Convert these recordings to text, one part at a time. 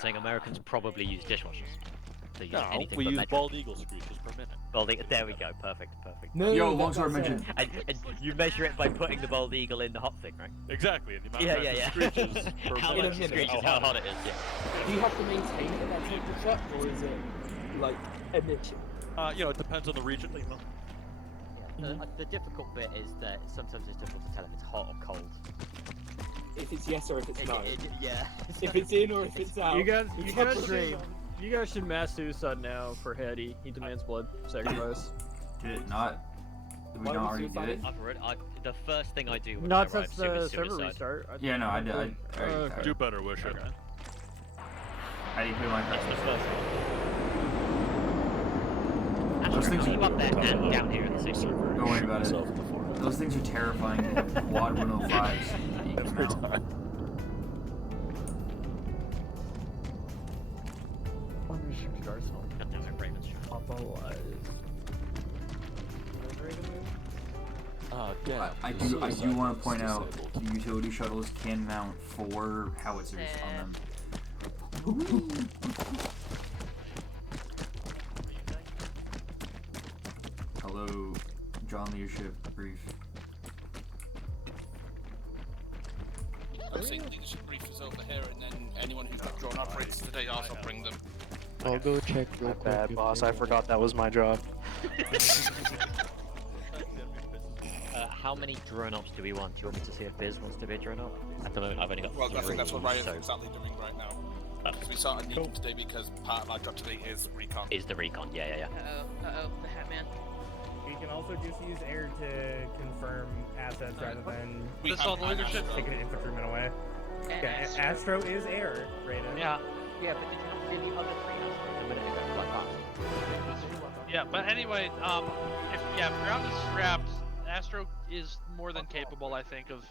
saying Americans probably use dishwashers. To use No, anything we but use metric. bald eagle screeches per minute. There we go. Perfect. No, Yo, that- longsword that's, mentioned. And you measure it by putting the bald eagle in the hot thing, right? Exactly, and the amount Yeah. of screeches per How minute. much it screeches, how hot it is. Yeah. Do you have to maintain it at that temperature, or is it like emission? You know, it depends on the region. The difficult bit is that sometimes it's difficult to tell if it's hot or cold. If it's yes or if it's no. Yeah. If it's in or if it's out. You guys should mass suicide now for Hetty. He demands blood sacrifice. Did it not? Did we Why not would already do suicide? it? The first thing I do when Not I arrive since soon the is server suicide. restart. Yeah, no, I did. Okay. Do better, wish it. Okay. How do you put my That's the practice? first one. Those Astro, things are you are- up there and down here at the same time? Don't worry about it. Those things are terrifying. Quad 105s. Every time. Arsenal. God damn it, Ravens. Yeah. I do want to point out the utility shuttles can mount 4 howitzers on them. Hello, John Leadership brief. I'm saying leadership brief is over here, and then anyone who's got drone operates today, also bring them. I'll go check real quick. Bad boss, I forgot that was my job. How many drone ops do we want? Do you want me to see if Biz wants to be a drone op? At the moment, I've only got Well, I think that's what Ryan's so exactly doing right now. Because we started needing today because part of our job today is recon. is the recon. Yeah. Uh-oh, the Hatman. We can also just use air to confirm assets rather than We This have all the leadership? Astro. taking an infantryman away. And Yeah, Astro. Astro is air, Raiden. Yeah, Yeah, but did you not see the other 3 Astros a minute ago? Like that? yeah, but anyway, if ground is scrapped, Astro is more than capable, I think, of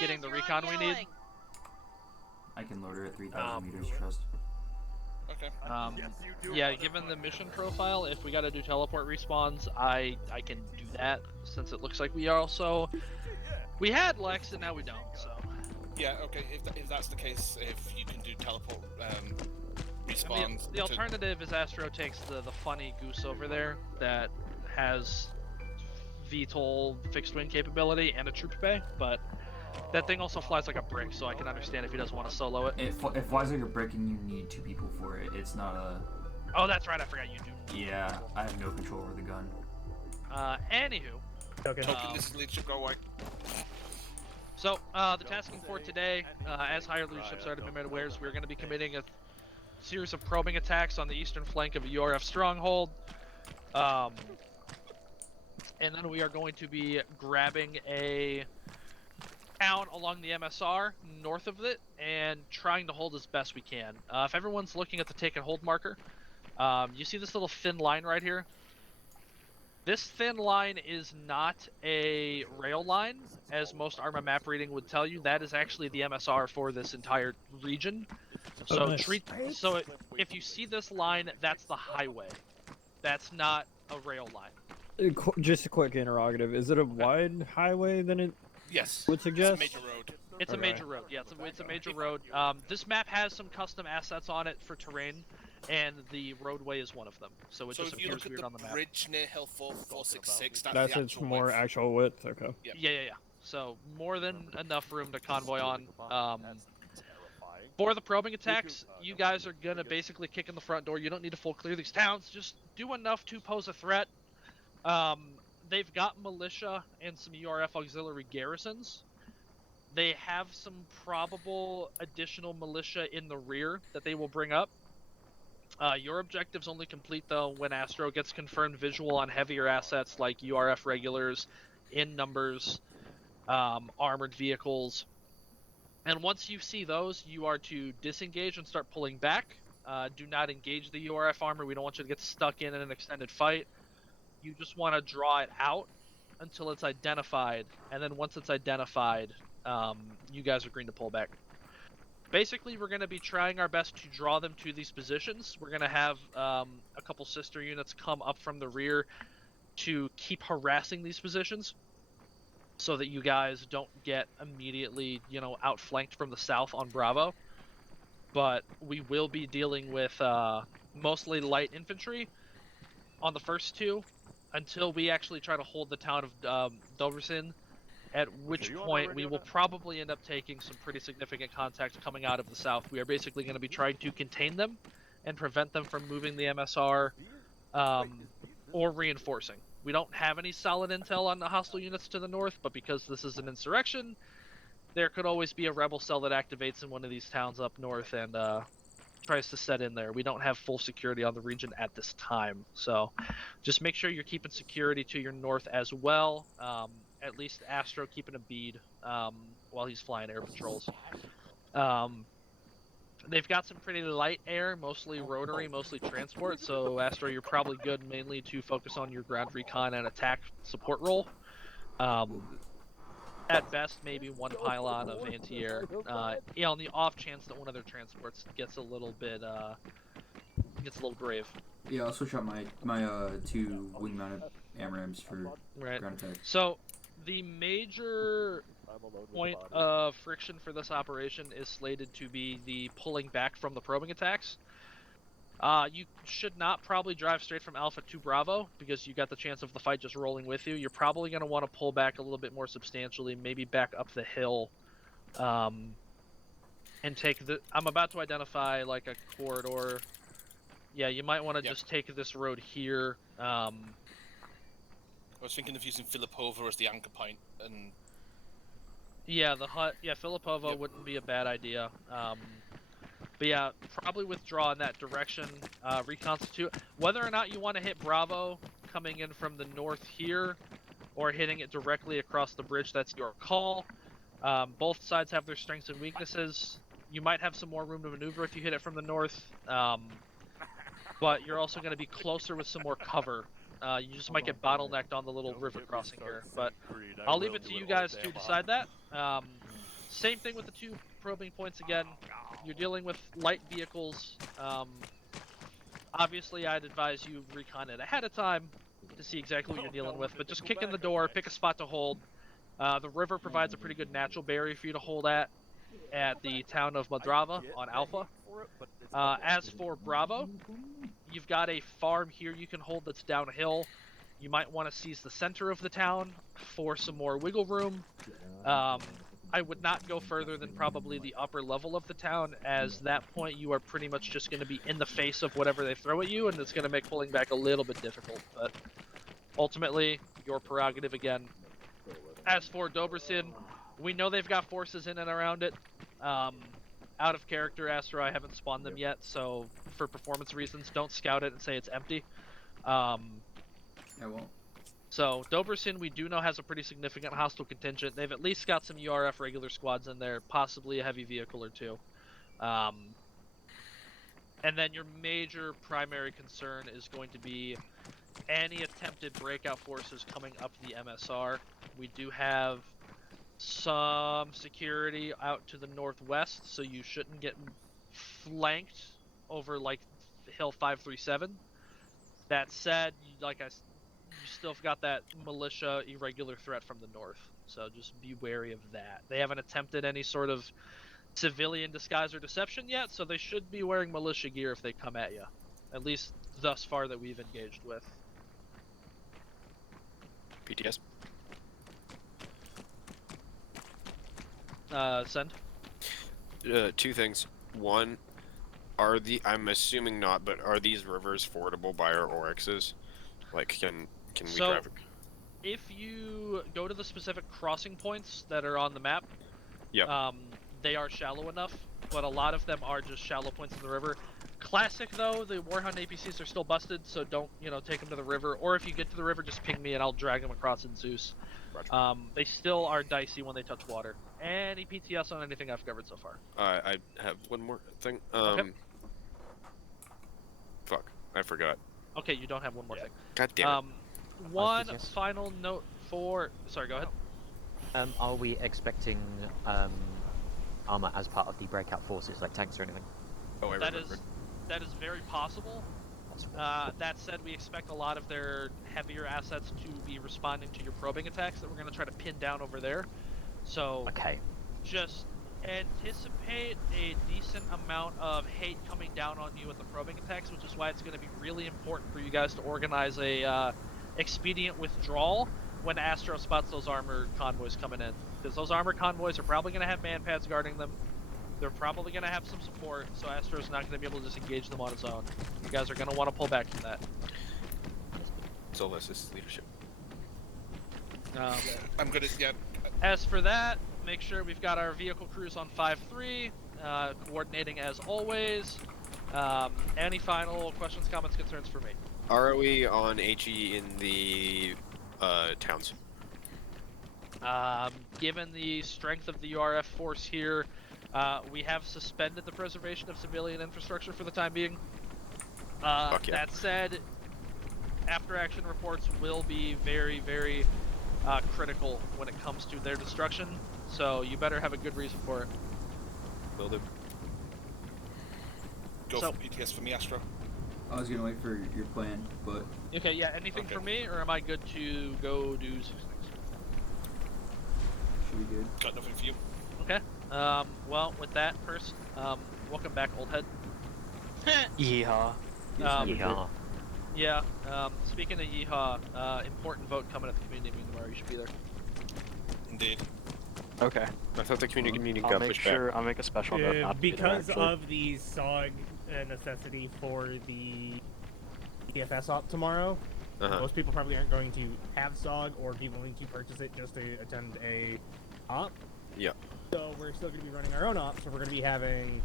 getting the recon we need. I can load her at 3,000 meters, trust. Okay. Yeah, given the mission profile, if we gotta do teleport respawns, I can do that, since it looks like we had Lex and now we don't, so. Yeah, okay, if that's the case, if you can do teleport I mean, respawns. the alternative is Astro takes the funny goose over there that has VTOL fixed wing capability and a troop bay, but that thing also flies like a brick, so I can understand if he doesn't want to solo it. If flies like a brick and you need 2 people for it, it's not a... Oh, that's right, I forgot you do. Yeah, I have no control over the gun. Anywho. Okay. Token, this is leadership, go away. So, the tasking for today, as higher leadership's already been made aware, is we're going to be committing a series of probing attacks on the eastern flank of a URF stronghold. And then we are going to be grabbing a town along the MSR, north of it, and trying to hold as best we can. If everyone's looking at the take and hold marker, you see this little thin line right here? This thin line is not a rail line, as most Arma map reading would tell you. That is actually the MSR for this entire region. So if you see this line, that's the highway. That's not a rail line. Just a quick interrogative. Is it a wide highway than it Yes. would suggest? It's a major road. It's a Okay. major road. Yeah, it's a major road. This map has some custom assets on it for terrain, and the roadway is one of them. So it So just if you appears look weird at on the the map. bridge near Hill 4466, that's That's the its actual more width. actual width. Okay. Yeah. So more than enough room to convoy on. For the probing attacks, you guys are gonna basically kick in the front door. You don't need to full clear these towns. Just do enough to pose a threat. They've got militia and some URF auxiliary garrisons. They have some probable additional militia in the rear that they will bring up. Your objective's only complete, though, when Astro gets confirmed visual on heavier assets like URF regulars, in numbers, armored vehicles. And once you see those, you are to disengage and start pulling back. Do not engage the URF armor. We don't want you to get stuck in an extended fight. You just want to draw it out until it's identified, and then once it's identified, you guys are green to pull back. Basically, we're going to be trying our best to draw them to these positions. We're going to have a couple sister units come up from the rear to keep harassing these positions so that you guys don't get immediately, outflanked from the south on Bravo. but we will be dealing with mostly light infantry on the first two until we actually try to hold the town of Dobrzyn, at which you on point the we radio will now? probably end up taking some pretty significant contacts coming out of the south. We are basically going to be trying to contain them and prevent them from moving the MSR or reinforcing. We don't have any solid intel on the hostile units to the north, but because this is an insurrection, there could always be a rebel cell that activates in one of these towns up north and tries to set in there. We don't have full security on the region at this time, so just make sure you're keeping security to your north as well. At least Astro keeping a bead while he's flying air patrols. They've got some pretty light air, mostly rotary, mostly transport, so Astro, you're probably good mainly to focus on your ground recon and attack support role. At best, maybe one pylon of anti-air. On the off chance that one of their transports gets a little brave. Yeah, I'll switch out my 2 wing-mounted AMRAMs for ground attack. So, the major point of friction for this operation is slated to be the pulling back from the probing attacks. You should not probably drive straight from Alpha to Bravo, because you got the chance of the fight just rolling with you. You're probably going to want to pull back a little bit more substantially, maybe back up the hill, and take the... I'm about to identify, like, a corridor. Yeah, you might want to just take this road here. I was thinking of using Filipova as the anchor point, and... Yeah, the hut... Yeah, Filipova wouldn't be a bad idea. But yeah, probably withdraw in that direction, reconstitute. Whether or not you want to hit Bravo coming in from the north here, or hitting it directly across the bridge, that's your call. Both sides have their strengths and weaknesses. You might have some more room to maneuver if you hit it from the north, but you're also going to be closer with some more cover. You just might get bottlenecked on the little river crossing here, but I'll leave it to you guys to decide that. Same thing with the 2 probing points again. You're dealing with light vehicles. Obviously, I'd advise you recon it ahead of time to see exactly what you're dealing with, but just kick in the door, pick a spot to hold. The river provides a pretty good natural barrier for you to hold at the town of Madrava on Alpha. As for Bravo, you've got a farm here you can hold that's downhill. You might want to seize the center of the town for some more wiggle room. I would not go further than probably the upper level of the town, as that point you are pretty much just going to be in the face of whatever they throw at you, and it's going to make pulling back a little bit difficult. But ultimately, your prerogative again. As for Dobrzyn, we know they've got forces in and around it. Out of character, Astro, I haven't spawned them yet, so for performance reasons, don't scout it and say it's empty. I won't. So, Dobrzyn, we do know, has a pretty significant hostile contingent. They've at least got some URF regular squads in there, possibly a heavy vehicle or 2. And then your major primary concern is going to be any attempted breakout forces coming up the MSR. We do have some security out to the northwest, so you shouldn't get flanked over, like, Hill 537. That said, you still got that militia irregular threat from the north, so just be wary of that. They haven't attempted any sort of civilian disguise or deception yet, so they should be wearing militia gear if they come at you, at least thus far that we've engaged with. PTS. Send. 2 things. One, I'm assuming not, but are these rivers fordable by our Oryxes? Like, can we drive? If you go to the specific crossing points that are on the map, they are shallow enough, but a lot of them are just shallow points in the river. Classic though, the Warhound APCs are still busted, so don't, take them to the river, or if you get to the river, just ping me and I'll drag them across in Zeus. They still are dicey when they touch water. Any PTS on anything I've covered so far? I have one more thing. Okay. Fuck, I forgot. Okay, you don't have one more thing. God damn it. One final note for... Sorry, go ahead. Are we expecting Arma as part of the breakout forces, like tanks or anything? Oh, I remember. That is very possible. That said, we expect a lot of their heavier assets to be responding to your probing attacks that we're going to try to pin down over there. So, okay. Just Anticipate a decent amount of hate coming down on you with the probing attacks, which is why it's going to be really important for you guys to organize a expedient withdrawal when Astro spots those armored convoys coming in. Because those armored convoys are probably going to have man-pads guarding them. They're probably going to have some support, so Astro's not going to be able to disengage them on its own. You guys are going to want to pull back from that. So this is leadership. I'm gonna get. As for that, make sure we've got our vehicle crews on 5-3, coordinating as always. Any final questions, comments, concerns for me? Are we on HE in the towns? Given the strength of the URF force here, we have suspended the preservation of civilian infrastructure for the time being. Fuck yeah. That said, after-action reports will be very, very critical when it comes to their destruction, so you better have a good reason for it. Will do. Go for PTS for me, Astro. I was gonna wait for your plan, but Okay, yeah, anything for me, or am I good to go do 6 things? should be good. Got nothing for you. Okay, well, with that, first, welcome back, old head. Yeehaw. Yeah. Yeah, speaking of yeehaw, important vote coming at the community meeting tomorrow, you should be there. Indeed. Okay. I thought the community meeting I'll got make pushed sure. I'll make a special note. not to be there, Because actually. of the SOG necessity for the EFS op tomorrow, most people probably aren't going to have SOG or be willing to purchase it just to attend a op. Yeah. So we're still going to be running our own op, so we're going to be having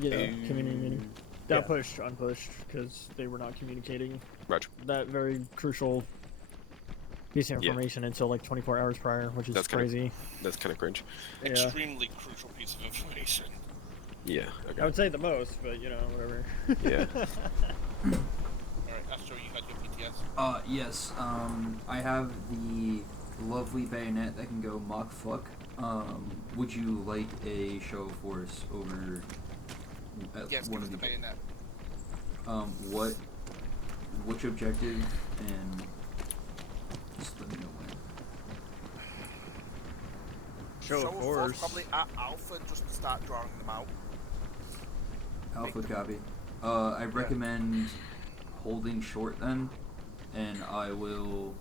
Community meeting. Got pushed, unpushed, because they were not communicating Roger. that very crucial piece of information until like 24 hours prior, which is That's crazy. That's kind of cringe. Yeah. Extremely crucial piece of information. Yeah. Okay. I would say the most, but you know, whatever. Yeah. Alright, Astro, you had your PTS. Yes. I have the lovely bayonet that can go mock fuck. Would you like a show of force over Yes, one give us of the bayonet. which objective, and just let me know when. Show of force. Probably at Alpha, just to start drawing them out. Alpha copy. I recommend holding short then, and I will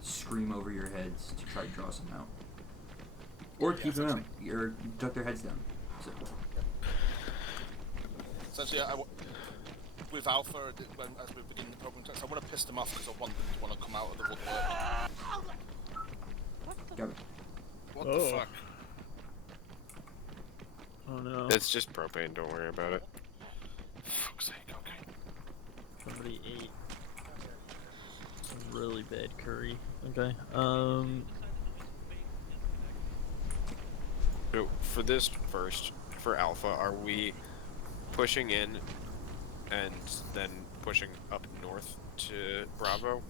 scream over your heads to try to draw some out. Or keep them out, or duck their heads down. So. Essentially, with Alpha, as we begin the program text, I want to piss them off because I want them to want to come out of the woodwork. Got it. What the fuck? Oh no. It's just propane. Don't worry about it. Fuck's sake, okay. Somebody ate some really bad curry. Okay. So for this first, for Alpha, are we pushing in and then pushing up north to Bravo?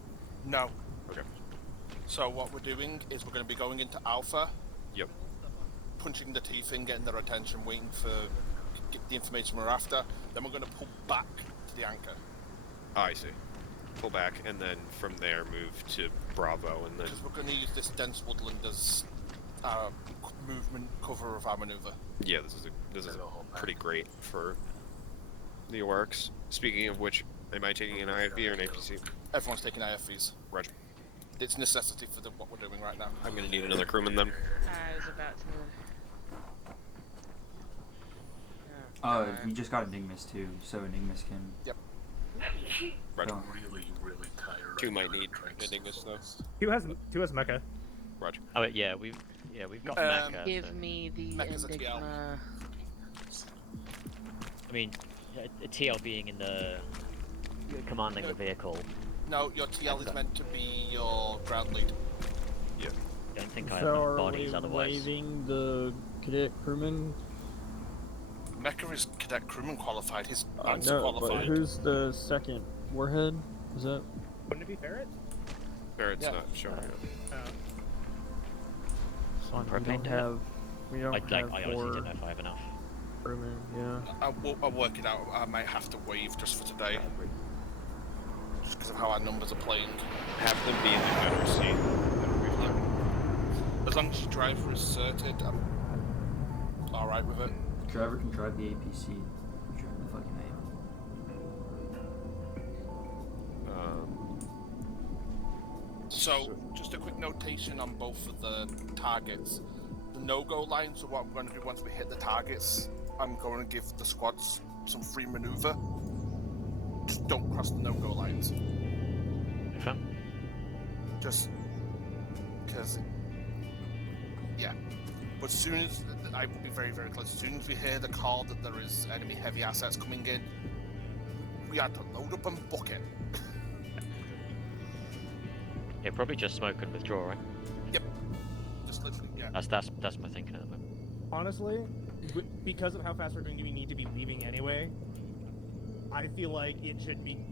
No. Okay. So what we're doing is we're going to be going into Alpha. Yep. Punching the teeth in, getting their attention, waiting for get the information we're after. Then we're going to pull back to the anchor. Oh, I see. Pull back and then from there move to Bravo and then. Because we're going to use this dense woodland as movement cover of our maneuver. Yeah, this is pretty great for the orcs. Speaking of which, am I taking an IFV or an APC? Everyone's taking IFVs. Roger. It's a necessity for what we're doing right now. I'm gonna need another crewman then. I was about to. We just got Enigmas too, so Enigmas can. Yep. Roger. Oh. Really tired. Two might need Enigmas though. Two has Mecha. Roger. Oh yeah, we've got Mecha. Give so. me the Mecha's a TL. Enigma. I mean, a TL being in the commanding the vehicle. No, your TL is meant to be your ground lead. Yeah. Don't think I have So enough are bodies we otherwise. waiving the cadet crewman? Mecha is cadet crewman qualified. His No, ranks but qualified. who's the second warhead? Is that? Wouldn't it be Ferret? Barrett's Yeah. not showing up. So we Propane don't to- have. We don't I have honestly four don't know if I have enough. crewmen. Yeah. I'll work it out. I might have to waive just for today. Just because of how our numbers are playing. Have them be in the better seat. As long as your driver is certed, I'm alright with it. Driver can drive the APC. Drive the fucking name. So, just a quick notation on both of the targets. The no-go line, so what I'm going to do once we hit the targets, I'm going to give the squads some free maneuver. Just don't cross the no-go lines. Okay. Just because, yeah. But as soon as, I will be very, very close, as soon as we hear the call that there is enemy heavy assets coming in, we have to load up and book it. Yeah, probably just smoke and withdraw, right? Yep. Just literally, yeah. That's my thinking at the moment. Honestly, because of how fast we're going to need to be leaving anyway, I feel like it should be,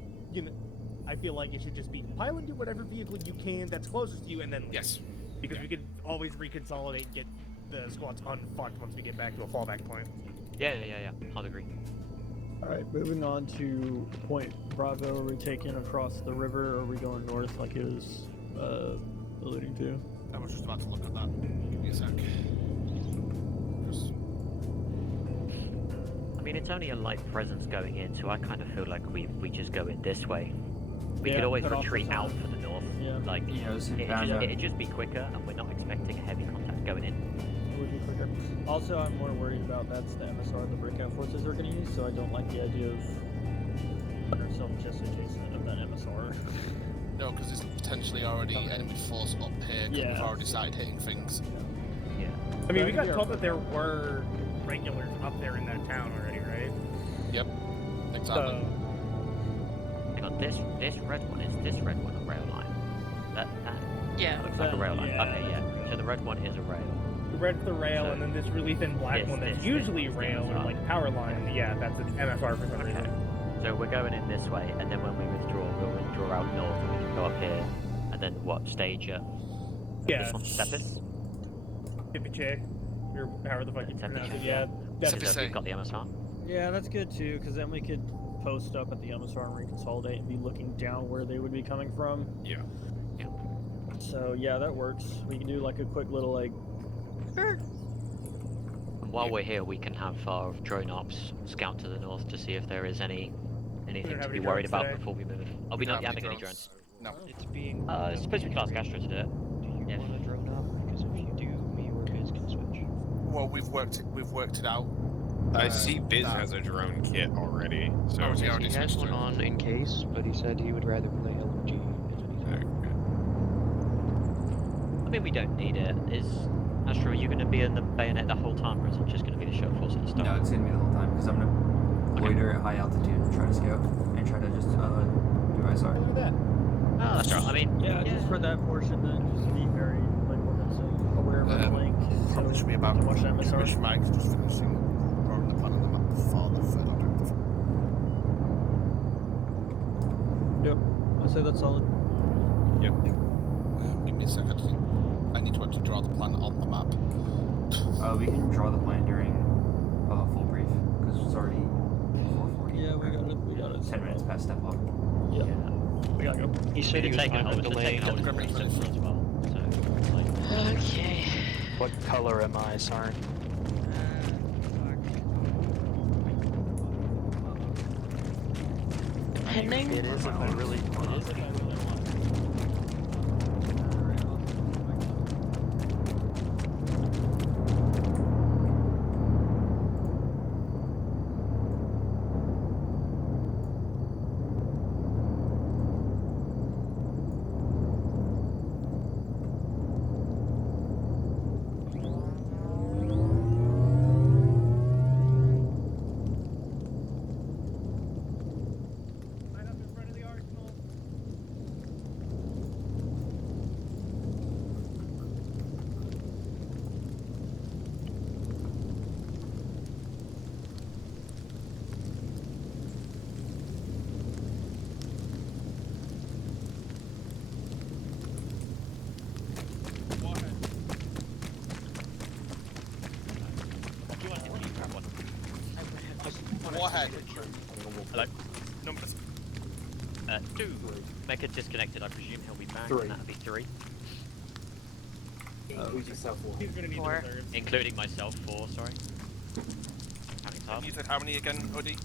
I feel like it should just be pile into whatever vehicle you can that's closest to you and then leave. Yes. Because we could always reconsolidate and get the squads unfucked once we get back to a fallback point. Yeah. I'll agree. Alright, moving on to Point Bravo. Are we taking across the river or are we going north like it was alluding to? I was just about to look at that. Give me a sec. I mean, it's only a light presence going in, so I kind of feel like we just go in this way. We could always retreat out for the north. Yeah. Like, it'd just be quicker, and we're not expecting a heavy contact going in. It would be quicker. Also, I'm more worried about that's the MSR the breakout forces are going to use, so I don't like the idea of putting ourselves just adjacent of that MSR. No, because there's potentially already enemy force up here, because we've already started hitting things. Yeah. I mean, we got told that there were regulars up there in that town already, right? Yep, exactly. So, Hang on, this red one, is this red one a rail line? That looks like a rail line. Yeah. Okay, yeah. So the red one is a rail. the red's the rail, So and then this really thin black one that's usually rail or like power line. Yeah, that's an MSR for some reason. So we're going in this way, and then when we withdraw, we'll withdraw out north, and we can go up here, and then what, stage at this one, Sepis? Tipiche, or however the fuck you pronounce it. Yeah, That's if we've got the MSR. Yeah, that's good too, because then we could post up at the MSR and reconsolidate and be looking down where they would be coming from. Yeah. So yeah, that works. We can do like a quick little like. And while we're here, we can have our drone ops scout to the north to see if there is anything to be worried about before we move. Are we not having any drones? No. It's being. It's supposed to be Class Castro to do it. Do you want to drone up? Because if you do, me or Biz can switch. Well, we've worked it out. I see Biz has a drone kit already, so he He already has switched one to it. on in case, but he said he would rather play LMG. I mean, we don't need it. Is Astro, are you going to be in the bayonet the whole time, or is it just going to be the show force at the start? No, it's gonna be the whole time because I'm gonna loiter at high altitude and try to scout and try to just do ISR. Look at that. Oh, that's right. I mean, Yeah, just for that portion, then just be very like what I'm saying, aware of our link. Probably should be about watch the MSR. Which Mike's just finishing drawing the plan on the map before the third objective. Yep, I say that's solid. Yep. Give me a second. I need to actually draw the plan on the map. We can draw the plan during full brief because it's already 4:40. Yeah, we got it. 10 minutes past step off. Yeah. We gotta go. He said he was Take it, fine I with was delaying. taking it pretty simple as well. So, like, Okay. What color am I, Sarn? Pending? It is if I really want. Line up in front of the arsenal. if you want to you grab one. Warhead. Hello? Numbers. 2. Mecha disconnected. I presume he'll be back. 3. And that'll be 3. Who's yourself for? He's gonna need 4. the reserves. Including myself, 4, sorry. Counting And tab. you said how many again, Hoodie?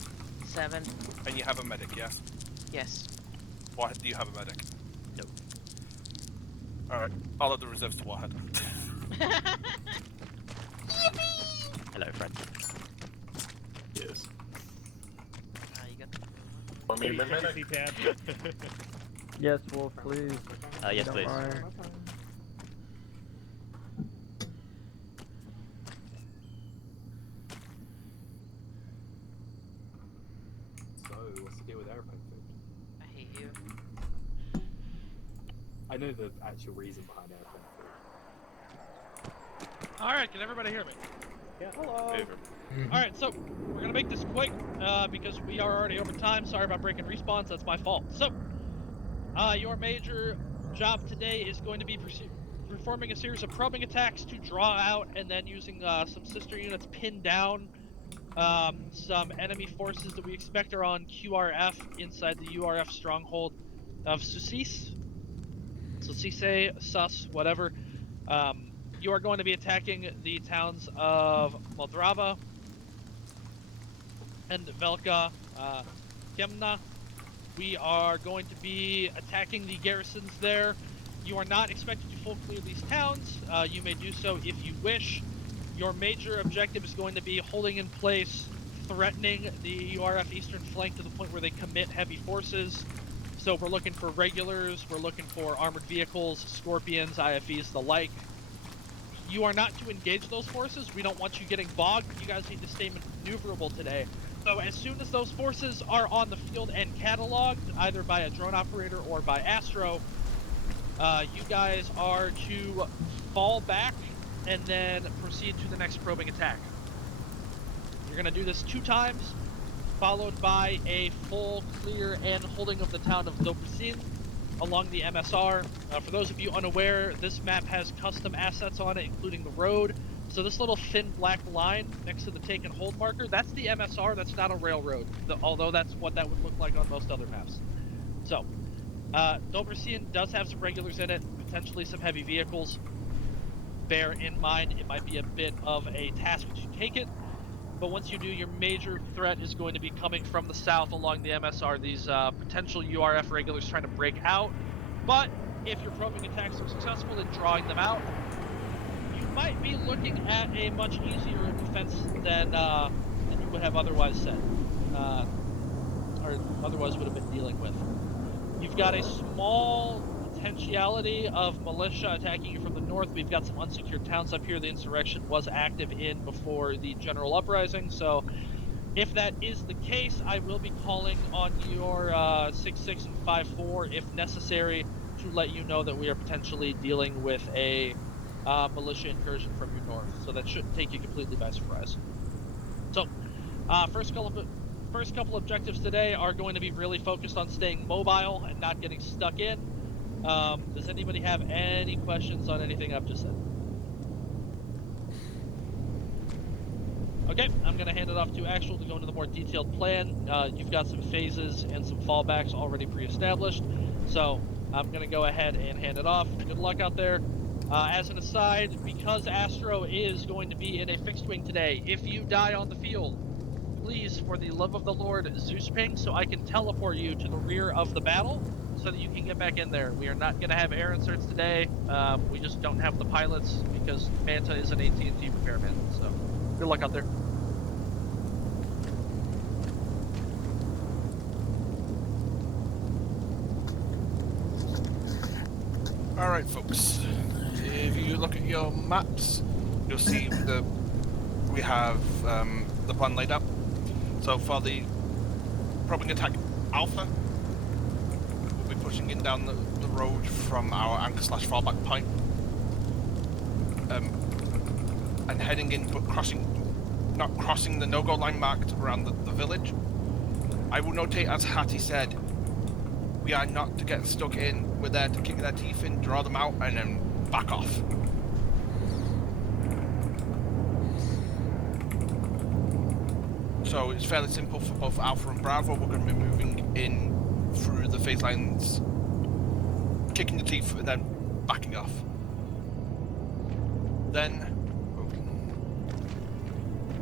7. And you have a medic, yes? Yes. What do you have a medic? No. Alright, I'll add the reserves to Warhead. Hello, friend. Yes. You got Want me to be medic? CC tab. Yes, Wolf, please. Yes, please. So, what's the deal with airplane food? I hate you. I know the actual reason behind airplane food. Alright, can everybody hear me? Yeah. Hello. Alright, so we're gonna make this quick because we are already over time. Sorry about breaking respawns, that's my fault. So, your major job today is going to be performing a series of probing attacks to draw out and then using some sister units pinned down some enemy forces that we expect are on QRF inside the URF stronghold of Susis. Sus, whatever. You are going to be attacking the towns of Moldrava and Velka, Kemna. We are going to be attacking the garrisons there. You are not expected to full clear these towns. You may do so if you wish. Your major objective is going to be holding in place, threatening the URF eastern flank to the point where they commit heavy forces. So we're looking for regulars, we're looking for armored vehicles, scorpions, IFEs, the like. You are not to engage those forces. We don't want you getting bogged. You guys need to stay maneuverable today. So as soon as those forces are on the field and cataloged, either by a drone operator or by Astro, you guys are to fall back and then proceed to the next probing attack. You're going to do this 2 times, followed by a full clear and holding of the town of Dobrzin along the MSR. For those of you unaware, this map has custom assets on it, including the road. So this little thin black line next to the take and hold marker, that's the MSR, that's not a railroad, although that's what that would look like on most other maps. So, Dobrzin does have some regulars in it, potentially some heavy vehicles. Bear in mind, it might be a bit of a task to take it, but once you do, your major threat is going to be coming from the south along the MSR, these potential URF regulars trying to break out. But if your probing attacks are successful in drawing them out, you might be looking at a much easier defense than you would have otherwise said, or otherwise would have been dealing with. You've got a small potentiality of militia attacking you from the north. We've got some unsecured towns up here the insurrection was active in before the general uprising, so if that is the case, I will be calling on your 6-6 and 5-4 if necessary to let you know that we are potentially dealing with a militia incursion from your north, so that shouldn't take you completely by surprise. So, first couple objectives today are going to be really focused on staying mobile and not getting stuck in. Does anybody have any questions on anything I've just said? Okay, I'm going to hand it off to Actual to go into the more detailed plan. You've got some phases and some fallbacks already pre-established, so I'm going to go ahead and hand it off. Good luck out there. As an aside, because Astro is going to be in a fixed wing today, if you die on the field, please, for the love of the Lord, Zeus ping so I can teleport you to the rear of the battle so that you can get back in there. We are not going to have air inserts today. We just don't have the pilots because Manta is an AT&T repairman. So good luck out there. Alright folks, if you look at your maps, you'll see we have the plan laid out. So for the probing attack Alpha, we'll be pushing in down the road from our anchor/fallback point, and heading in, but not crossing the no-go line marked around the village. I will notate, as Hattie said, we are not to get stuck in. We're there to kick their teeth in, draw them out, and then back off. So it's fairly simple for both Alpha and Bravo. We're going to be moving in through the phase lines, kicking the teeth, and then backing off. Then,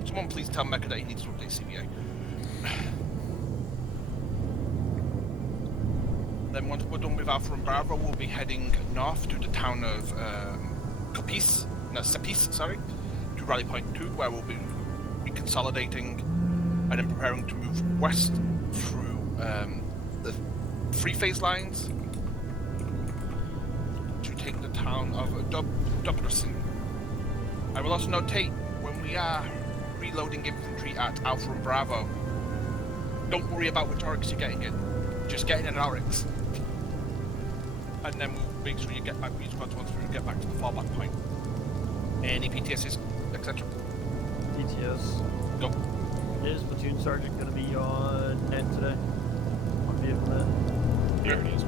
someone please tell Mecca that he needs to update CBA. Then once we're done with Alpha and Bravo, we'll be heading north to the town of Sepis, to Rally Point 2, where we'll be reconsolidating and then preparing to move west through the three-phase lines to take the town of Dobrosyn. I will also notate, when we are reloading infantry at Alpha and Bravo, don't worry about which Oryx you're getting in. Just get in an Oryx. And then we'll make sure you get back with your squads once we get back to the fallback point. Any PTSs, etc. PTS. Go. Is Platoon Sergeant going to be on net today? On vehicle net? Here it is.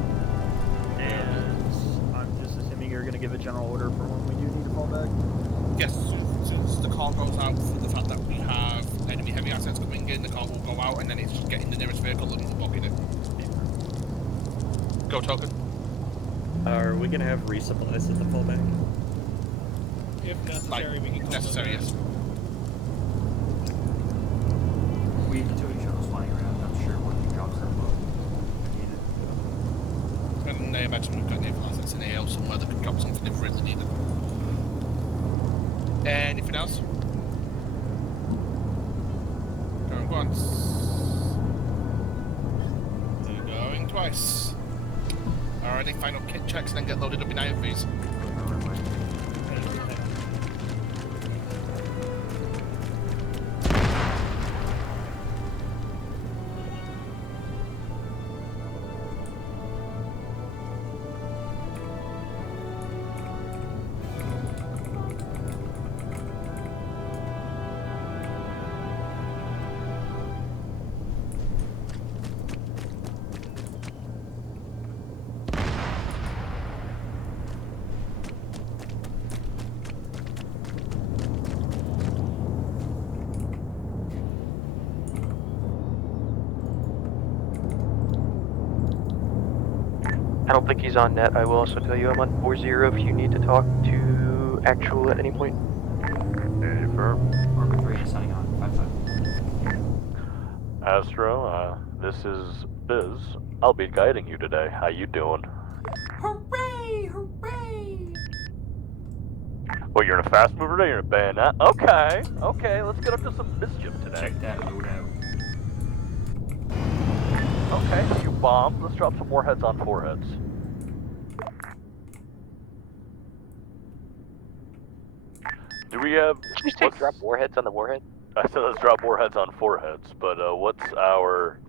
And I'm just assuming you're going to give a general order for when we do need to fall back? Yes, as soon as the call goes out for the fact that we have enemy heavy assets coming in, the call will go out and then it's just getting the nearest vehicle and blocking it. Go, Token. Are we gonna have resupplies at the fallback? If necessary, we can call necessary, yes. We have two shuttles flying around. I'm sure one of the drops are above. And I imagine we've got naval assets in AO somewhere that could drop something if really needed. Anything else? Going once. Going twice. Alrighty, final kit checks, then get loaded up in IFVs. I don't think he's on net. I will also tell you I'm on 40 if you need to talk to actual at any point. Affirm. Arma 3 is signing on. 5-5. Astro, this is Biz. I'll be guiding you today. How you doing? Hooray! Hooray! Well, you're in a fast mover today, you're in a bayonet? Okay, okay, let's get up to some mischief today. Check that load out. Okay, a few bombs. Let's drop some warheads on foreheads. Do we have... Did you say drop warheads on the warhead? I said let's drop warheads on foreheads, but what's our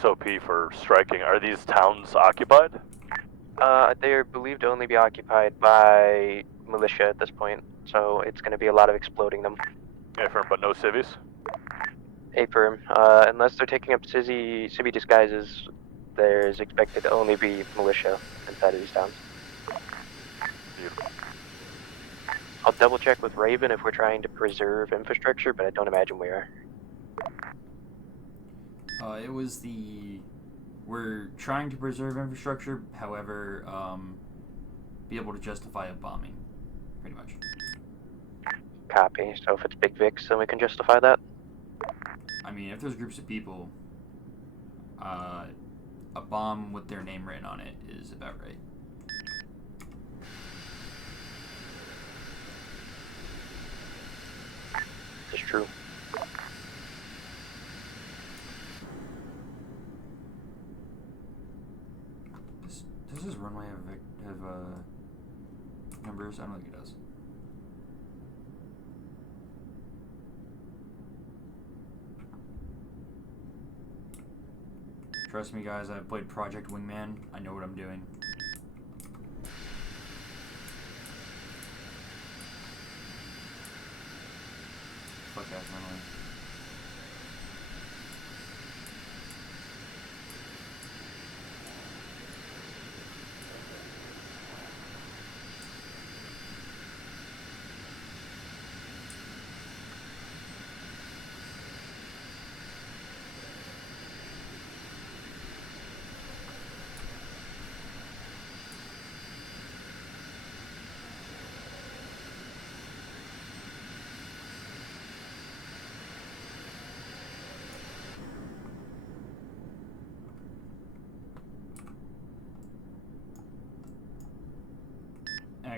SOP for striking? Are these towns occupied? They are believed to only be occupied by militia at this point, so it's going to be a lot of exploding them. Affirm, but no civvies? Affirm. Unless they're taking up civvy disguises, there's expected to only be militia inside of these towns. Beautiful. I'll double check with Raven if we're trying to preserve infrastructure, but I don't imagine we are. It was the... We're trying to preserve infrastructure, however, be able to justify a bombing, pretty much. Copy. So if it's Big Vix, then we can justify that? I mean, if there's groups of people, a bomb with their name written on it is about right. It's true. Does this runway have numbers? I don't think it does. Trust me, guys, I've played Project Wingman. I know what I'm doing. Fuck ass runway.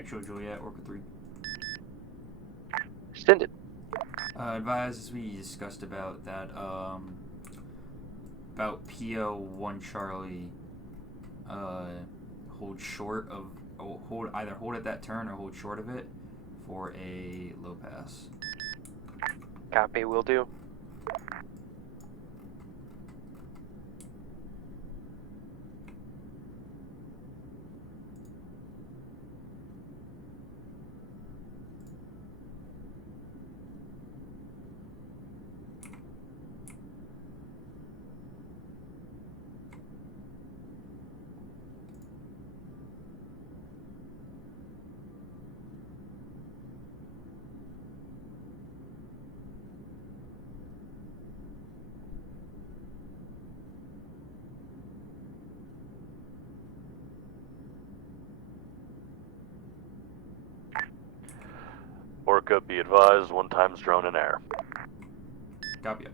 Echo Juliet, Orca 3. Extended. Advise, as we discussed about that, about PO1 Charlie, hold short of, either hold at that turn or hold short of it for a low pass. Copy, will do. Orca, be advised, 1 times drone in air. Copy.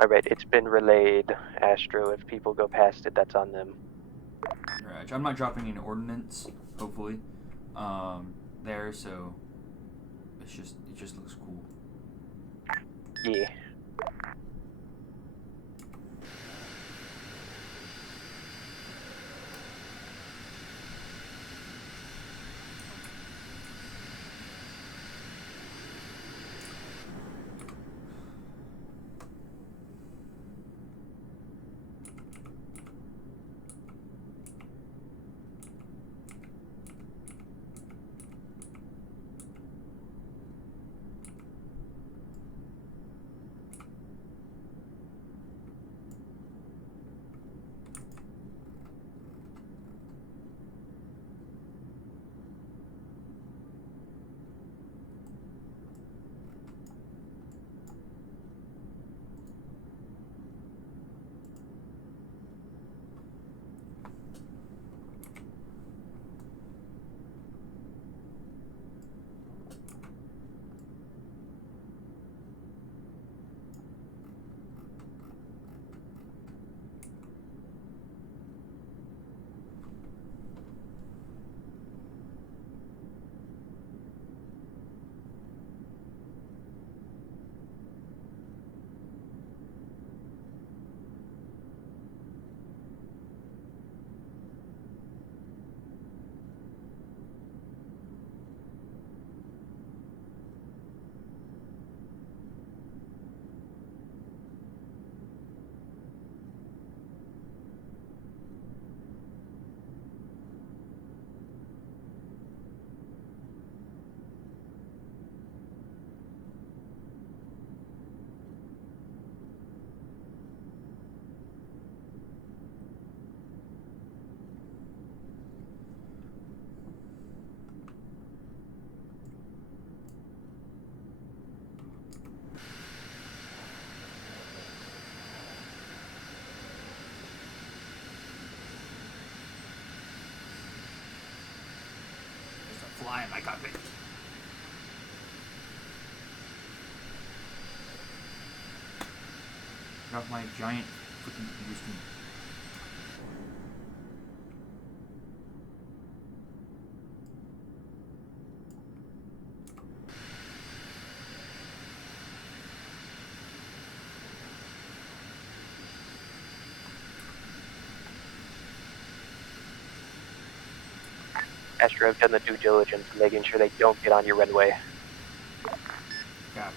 Alright, it's been relayed, Astro. If people go past it, that's on them. Alright, I'm not dropping an ordnance, hopefully, there, so it just looks cool. Yeah. Fly in my cockpit. Drop my giant freaking computer screen. Astro, I've done the due diligence, making sure they don't get on your runway. Copy.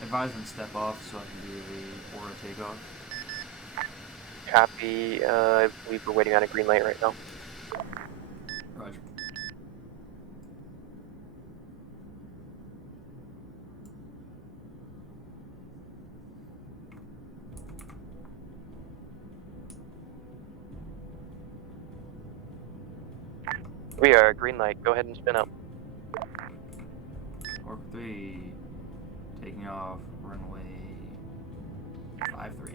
Advise them step off so I can do the aura takeoff. Copy, I believe we're waiting on a green light right now. Roger. We are green light. Go ahead and spin up. Orca 3, taking off, runway 53.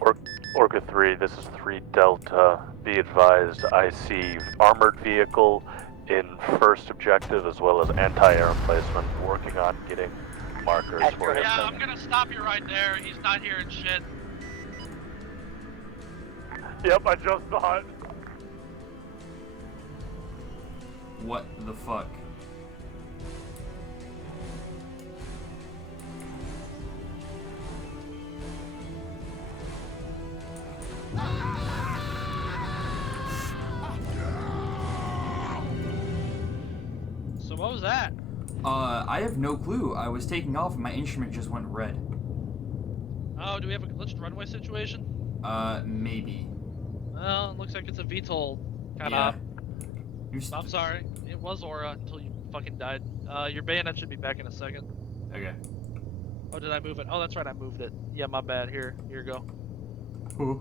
Orca 3, this is 3 Delta. Be advised, I see armored vehicle in first objective as well as anti-air emplacement. Working on getting markers for him. Yeah, I'm gonna stop you right there. He's not hearing shit. Yep, I just saw it. What the fuck? So what was that? I have no clue. I was taking off and my instrument just went red. Oh, do we have a glitched runway situation? Maybe. Well, it looks like it's a VTOL. Yeah. I'm sorry. It was Aura until you fucking died. Your bayonet should be back in a second. Okay. Oh, did I move it? Oh, that's right, I moved it. Yeah, my bad. Here you go. Ooh.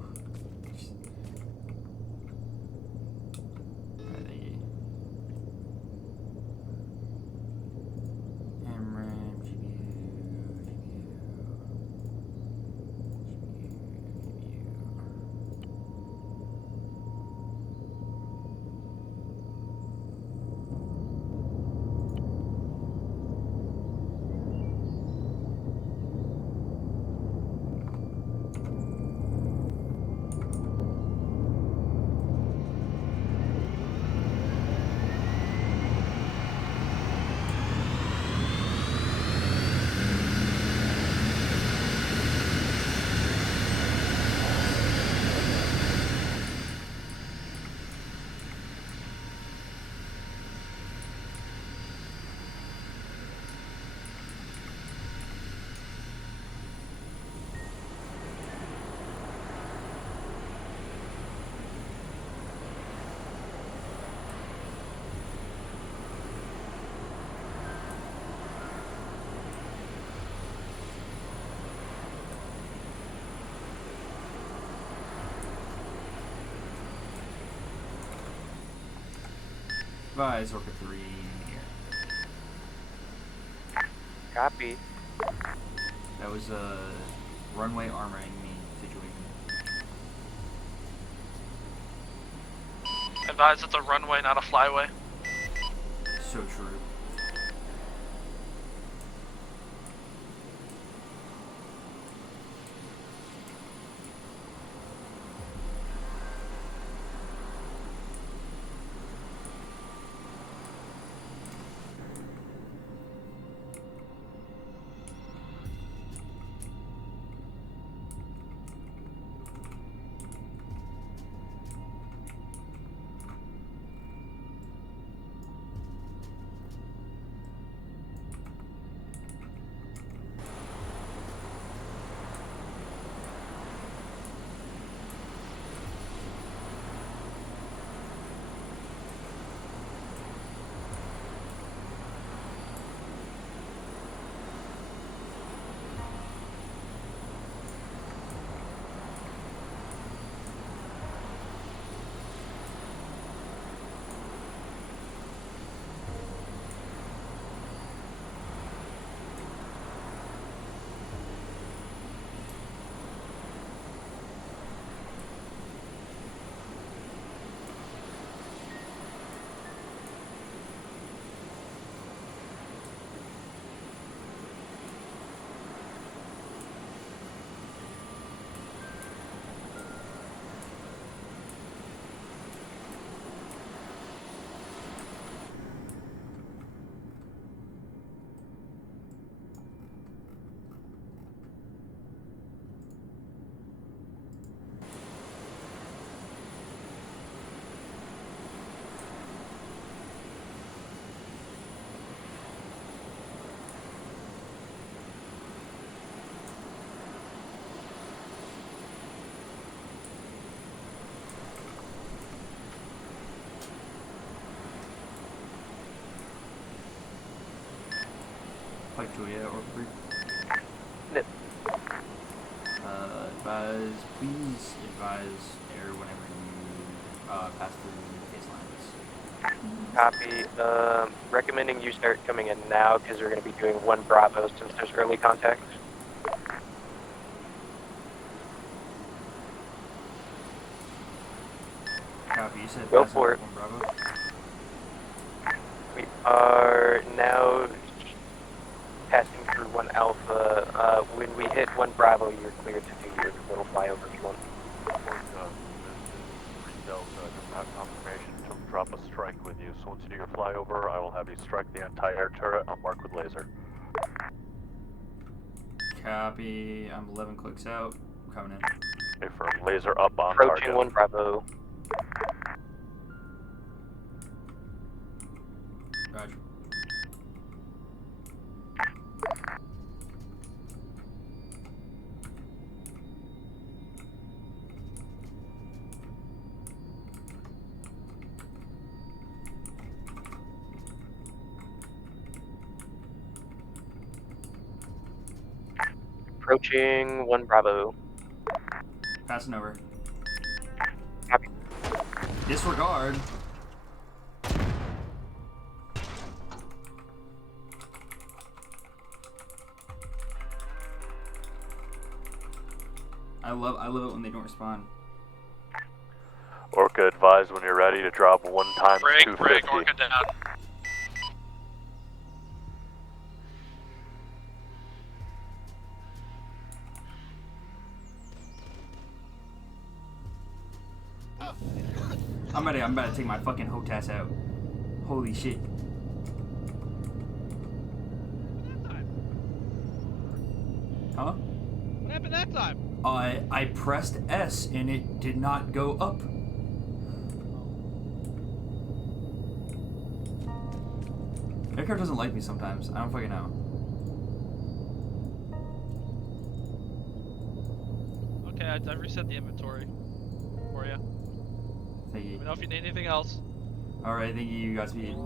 Advise Orca 3 here. Copy. That was a runway armoring me situation. Advise it's a runway, not a flyway. So true. Pike Julia or Creek. Nip. Advise, please advise air whenever you pass through the baselines. Copy. Recommending you start coming in now because we're going to be doing 1 Bravo since there's early contact. Copy, you said Go pass for over it. 1 Bravo. We are now passing through 1 Alpha. When we hit 1 Bravo, you're cleared to do your little flyover if you want. Delta does have confirmation to drop a strike with you, so once you do your flyover, I will have you strike the entire turret. I'll mark with laser. Copy, I'm 11 clicks out. I'm coming in. Okay, firm. Laser up on Approaching target. 1 Bravo. Roger. Approaching 1 Bravo. Passing over. Copy. Disregard. I love it when they don't respond. Orca, advise when you're ready to drop 1 times 250. Break, Orca down. I'm about to take my fucking HOTAS out. Holy shit. Huh? What happened that time? I pressed S and it did not go up. Aircraft doesn't like me sometimes. I don't fucking know. Okay, I reset the inventory for you. Thank you. Let me know if you need anything else. Alright, thank you, Godspeed.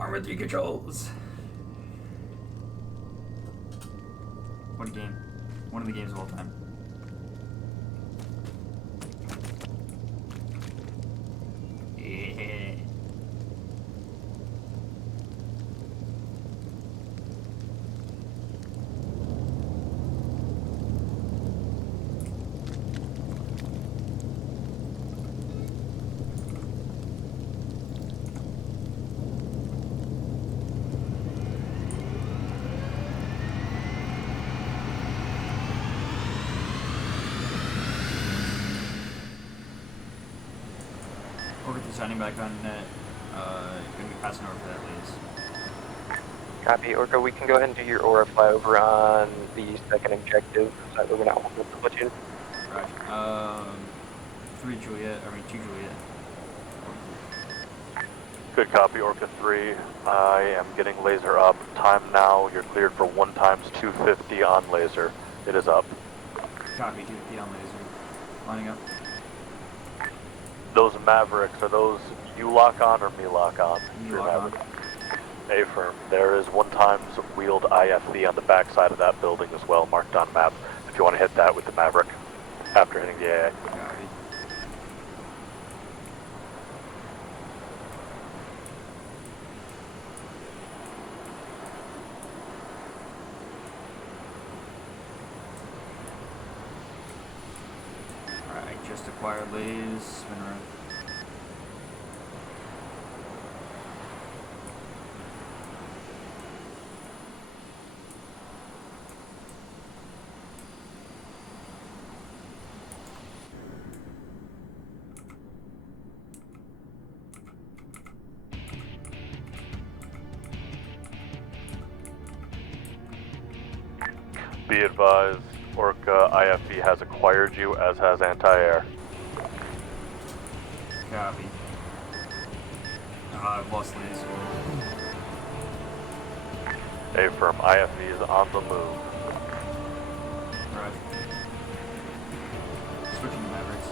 Arma 3 controls. What a game. One of the games of all time. Yeah. Over to signing back on net. Gonna be passing over for that, please. Copy. Orca, we can go ahead and do your aura flyover on the 2nd objective. So we're going to hold the platoon. Roger. 2 Juliet. Good copy, Orca 3. I am getting laser up. Time now. You're cleared for 1 times 250 on laser. It is up. Copy, 250 on laser. Lining up. Those Mavericks, are those you lock on or me lock on? You Your lock on. Maverick. A-firm. There is 1 times wheeled IFV on the back side of that building as well, marked on map. If you want to hit that with the Maverick after hitting the AA. Copy. Alright, just acquired lays. Spin around. Be advised, Orca IFV has acquired you, as has anti-air. Copy. I've lost lays. A-firm. IFV is on the move. Roger. Switching to Mavericks.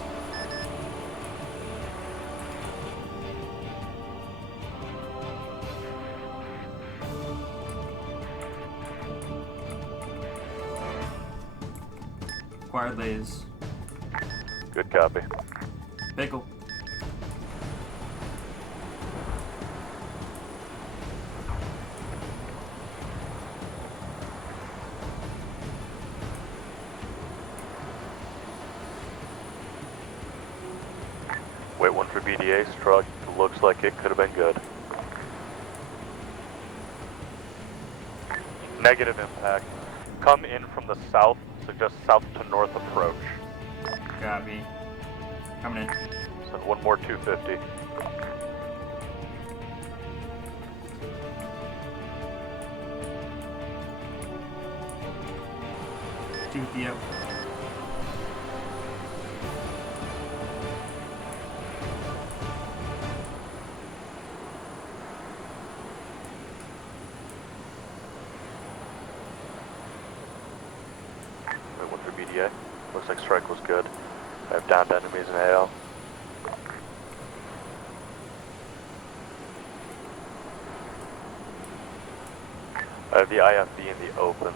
acquired lays. Good copy. Pickle. Wait one for BDA. Struck. Looks like it could have been good. Negative impact. Come in from the south. Suggest south to north approach. Copy. Coming in. Send one more 250. Out. Wait one for BDA. Looks like strike was good. I have downed enemies in AO. I have the IFB in the open.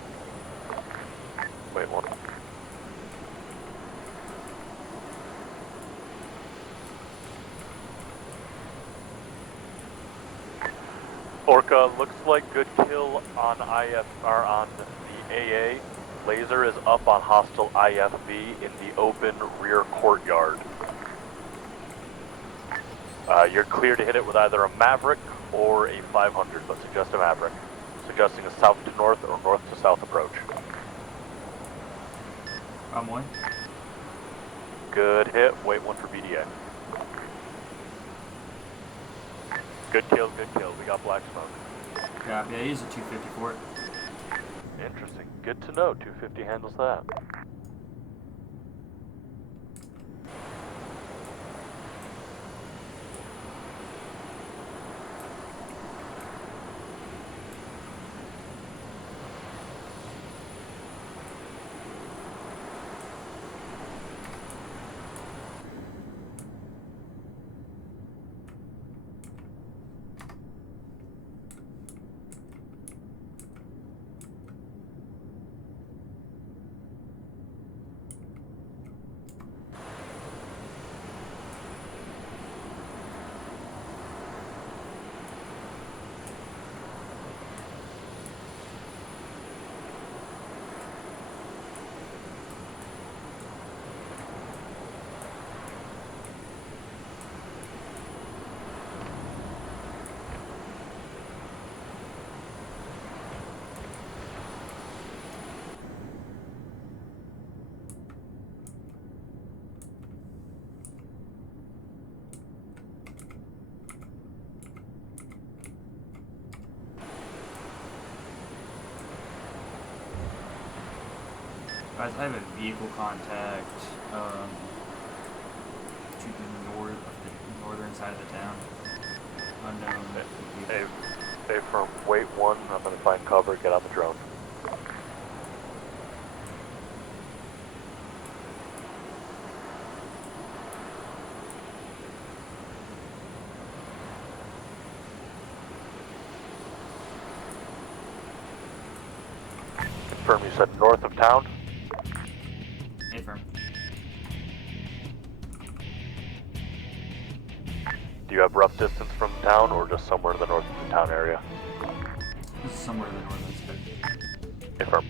Wait one. Orca, looks like good kill on on the AA. Laser is up on hostile IFV in the open rear courtyard. You're clear to hit it with either a Maverick or a 500, but suggest a Maverick. Suggesting a south to north or north to south approach. I'm one. Good hit. Wait one for BDA. Good kill, good kill. We got black smoke. Copy. I use a 250 for it. Interesting. Good to know. 250 handles that. Guys, I have a vehicle contact to the north of the northern side of the town. Unknown. Hey, stay firm. Wait one. I'm gonna find cover. Get on the drone. Confirm you said north of town? Affirm. Do you have rough distance from town or just somewhere in the north of the town area? This is somewhere in the northern side. Affirm.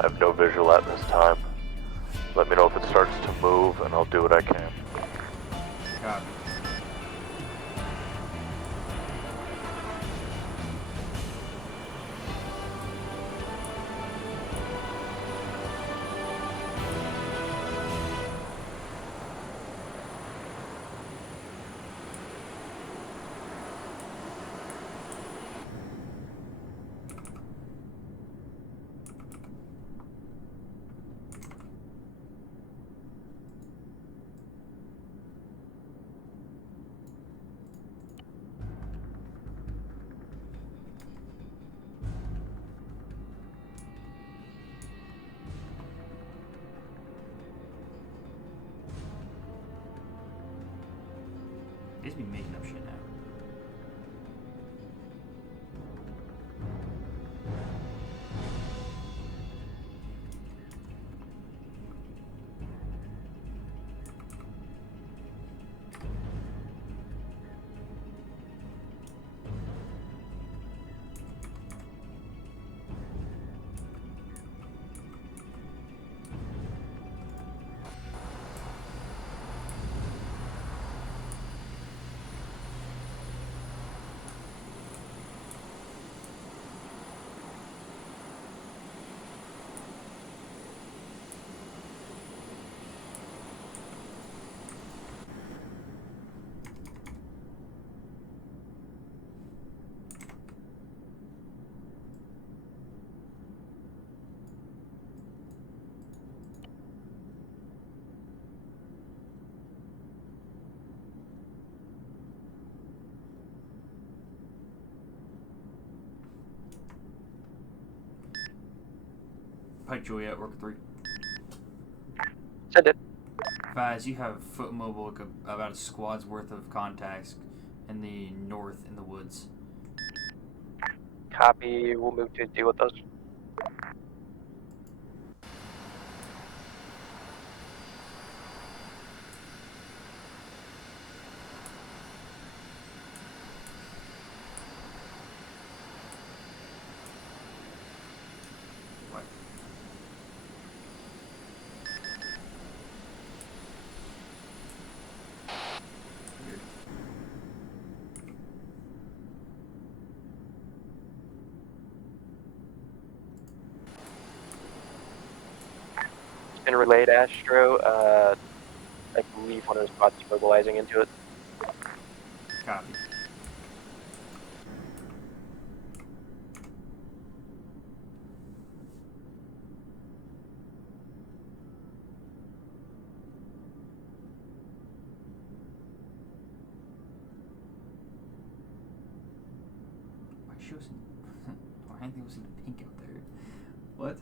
I have no visual at this time. Let me know if it starts to move and I'll do what I can. Copy. Pike Juliet, work 3. Send it. Faz, you have foot mobile about a squad's worth of contacts in the north in the woods. Copy. We'll move to deal with those. What? Weird. It's been relayed, Astro. I believe one of the spots is mobilizing into it. Copy. Why she was in... Why anything was in pink out there? What?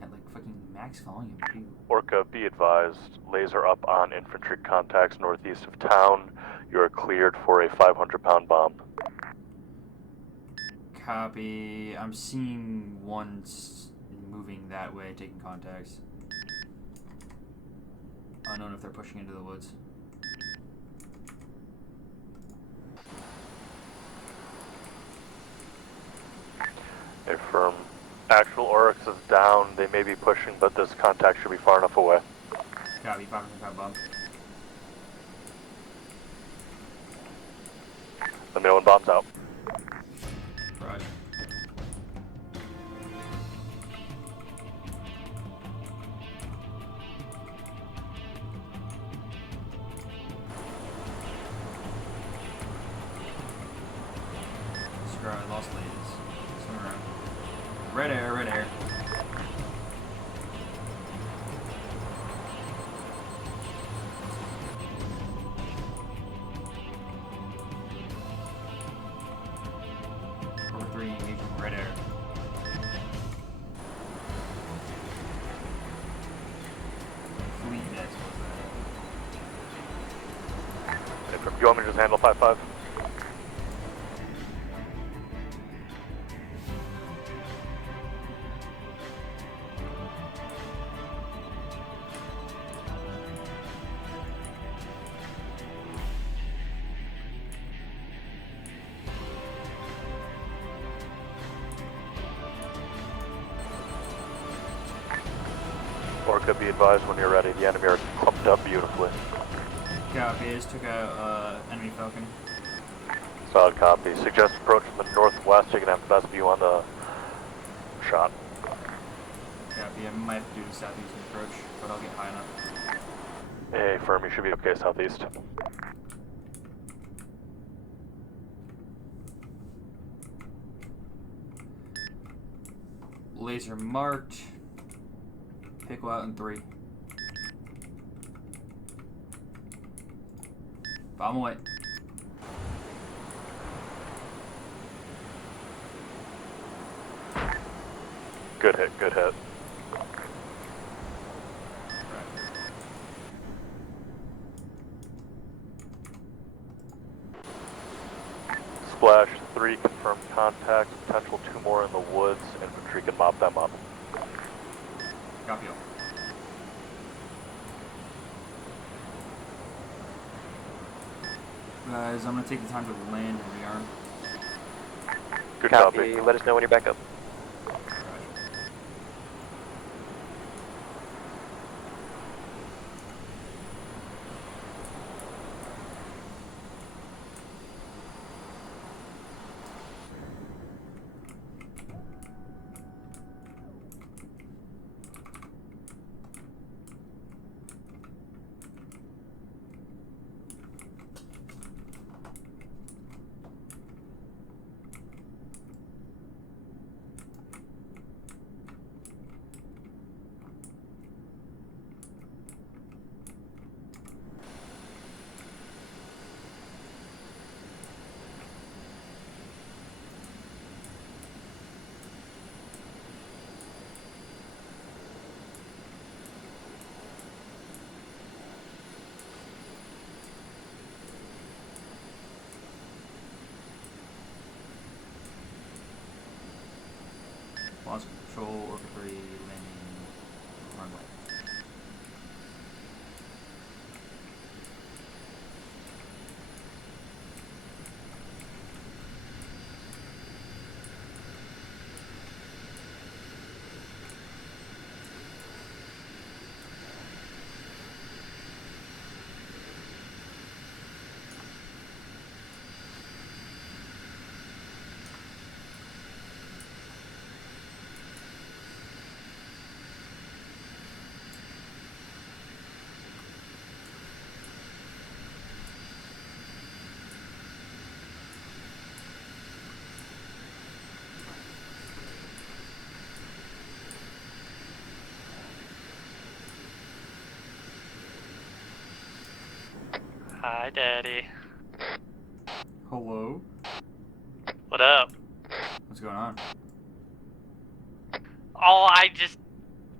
At like fucking max volume too. Orca, be advised. Laser up on infantry contacts northeast of town. You are cleared for a 500-pound bomb. Copy. I'm seeing one moving that way, taking contacts. Unknown if they're pushing into the woods. Affirm. Actual Oryx is down. They may be pushing, but this contact should be far enough away. Copy. 500-pound bomb. Let me know when bomb's out. Roger. Screw it, I lost ladies. Swim around. Red air, red air. Over 3 engaging red air. Fleet next was that. Affirm. Do you want me to just handle 5-5? Orca, be advised when you're ready. The enemy are clumped up beautifully. Copy, I just took out enemy Falcon. Solid copy. Suggest approach from the northwest. You can have the best view on the shot. Copy, I might have to do the southeastern approach, but I'll get high enough. Hey, firm, you should be okay southeast. Laser marked. Pickle out in 3. Bomb away. Good hit, good hit. Splash 3, confirmed contact. Potential 2 more in the woods. Infantry can mop them up. Copy all. Guys, I'm gonna take the time to land and rearm. Good Copy. copy. Let us know when you're back up. Hi, Daddy. Hello? What up? What's going on? Oh, I just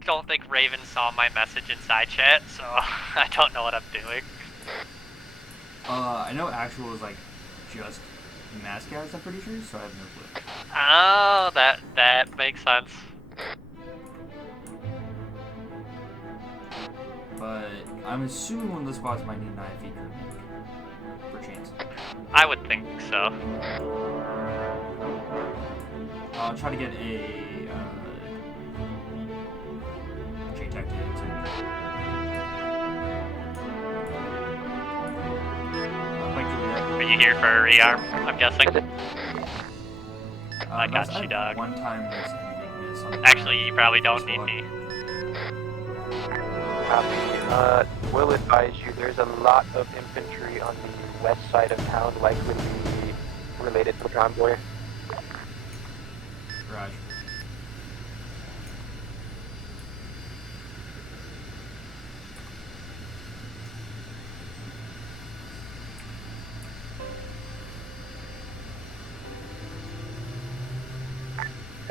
don't think Raven saw my message inside chat, so I don't know what I'm doing. I know Actual is like just mask guys, I'm pretty sure, so I have no clue. Oh, that makes sense. But I'm assuming one of the spots might need an IFE for chance. I would think so. I'll try to get a JTAC to hit too. Are you here for a rearm, I'm guessing? I got you, dog. One time miss and big miss. Actually, you probably don't need me. Copy. Will advise you there's a lot of infantry on the west side of town, likely related to convoy. Garage.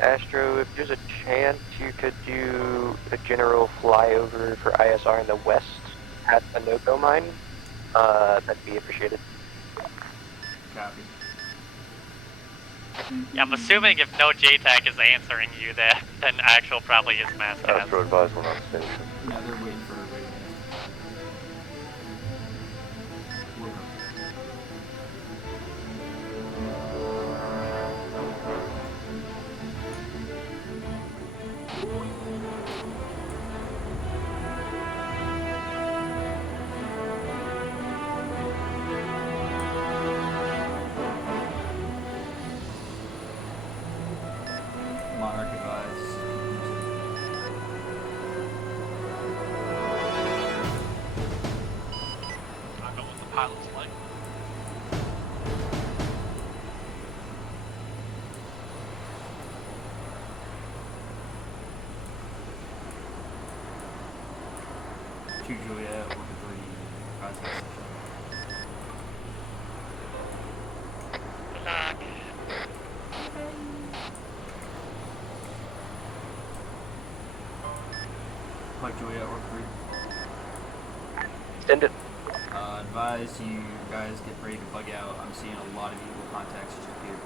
Astro, if there's a chance you could do a general flyover for ISR in the west at the no-go mine, that'd be appreciated. Copy. Yeah, I'm assuming if no JTAC is answering you, then Actual probably is mass gas. Astro advise one on station. No, they're waiting for a radio. Monarch advise. I know what the pilot's like. Two Juliet, 1 to 3, contact Mike Juliet, or 3. Send it. Advise you guys get ready to bug out. I'm seeing a lot of equal contacts just appear.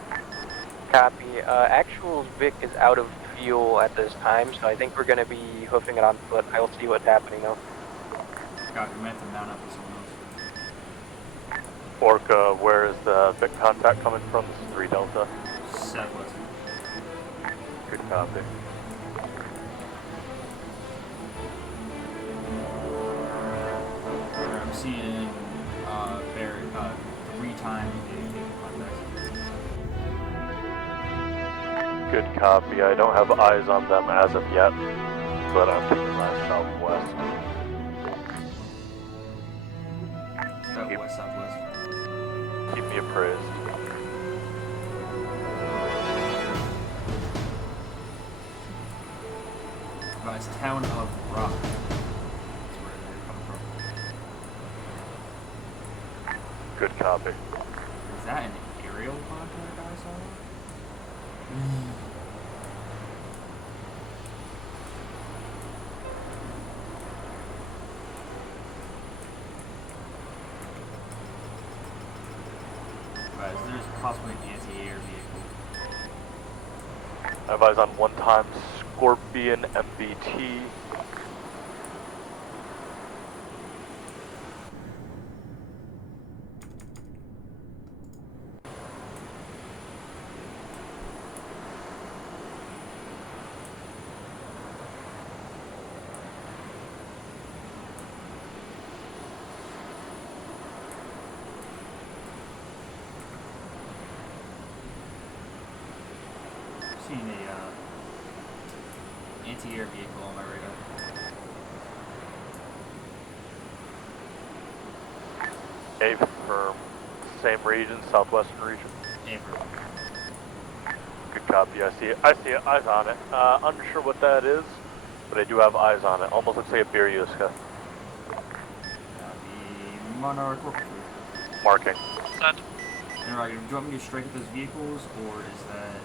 Copy. Actual Vic is out of fuel at this time, so I think we're going to be hoofing it on foot. I'll see what's happening though. Copy, we might have to mount up with someone else. Orca, where is the Vic contact coming from? This is 3 Delta. Southwest. Good copy. I'm seeing Barry, 3 times the equal contacts. Good copy. I don't have eyes on them as of yet, but I'm keeping my southwest. About west southwest. Keep me appraised. It's town of Rock. That's where they're coming from. Good copy. Is that an aerial contact I saw? Guys, there's possibly an anti-air vehicle. I advise on 1 time Scorpion MBT. Seen a anti-air vehicle on my radar. A firm. Same region, southwestern region. April. Good copy. I see it. I see it. Eyes on it. Unsure what that is, but I do have eyes on it. Almost looks like a Berioska. The Monarch Orca. Marking. Send. And right, do you want me to strike at those vehicles, or is that...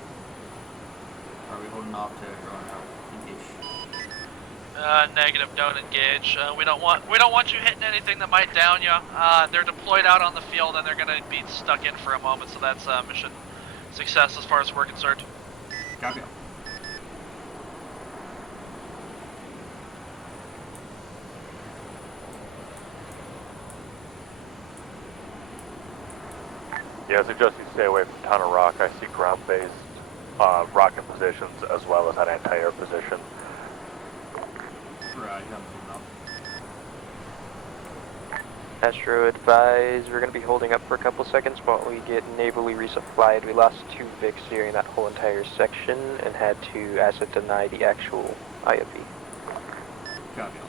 Are we holding off to drawing out engage? Negative. Don't engage. We don't want you hitting anything that might down you. They're deployed out on the field and they're gonna be stuck in for a moment. So that's mission success as far as we're concerned. Copy. Yeah, I suggest you stay away from Town of Rock. I see ground-based rocket positions as well as that anti-air position. Right, I'm holding up. Astro, advise we're going to be holding up for a couple seconds while we get navally resupplied. We lost 2 VICs during that whole entire section and had to asset deny the actual IFE. Copy.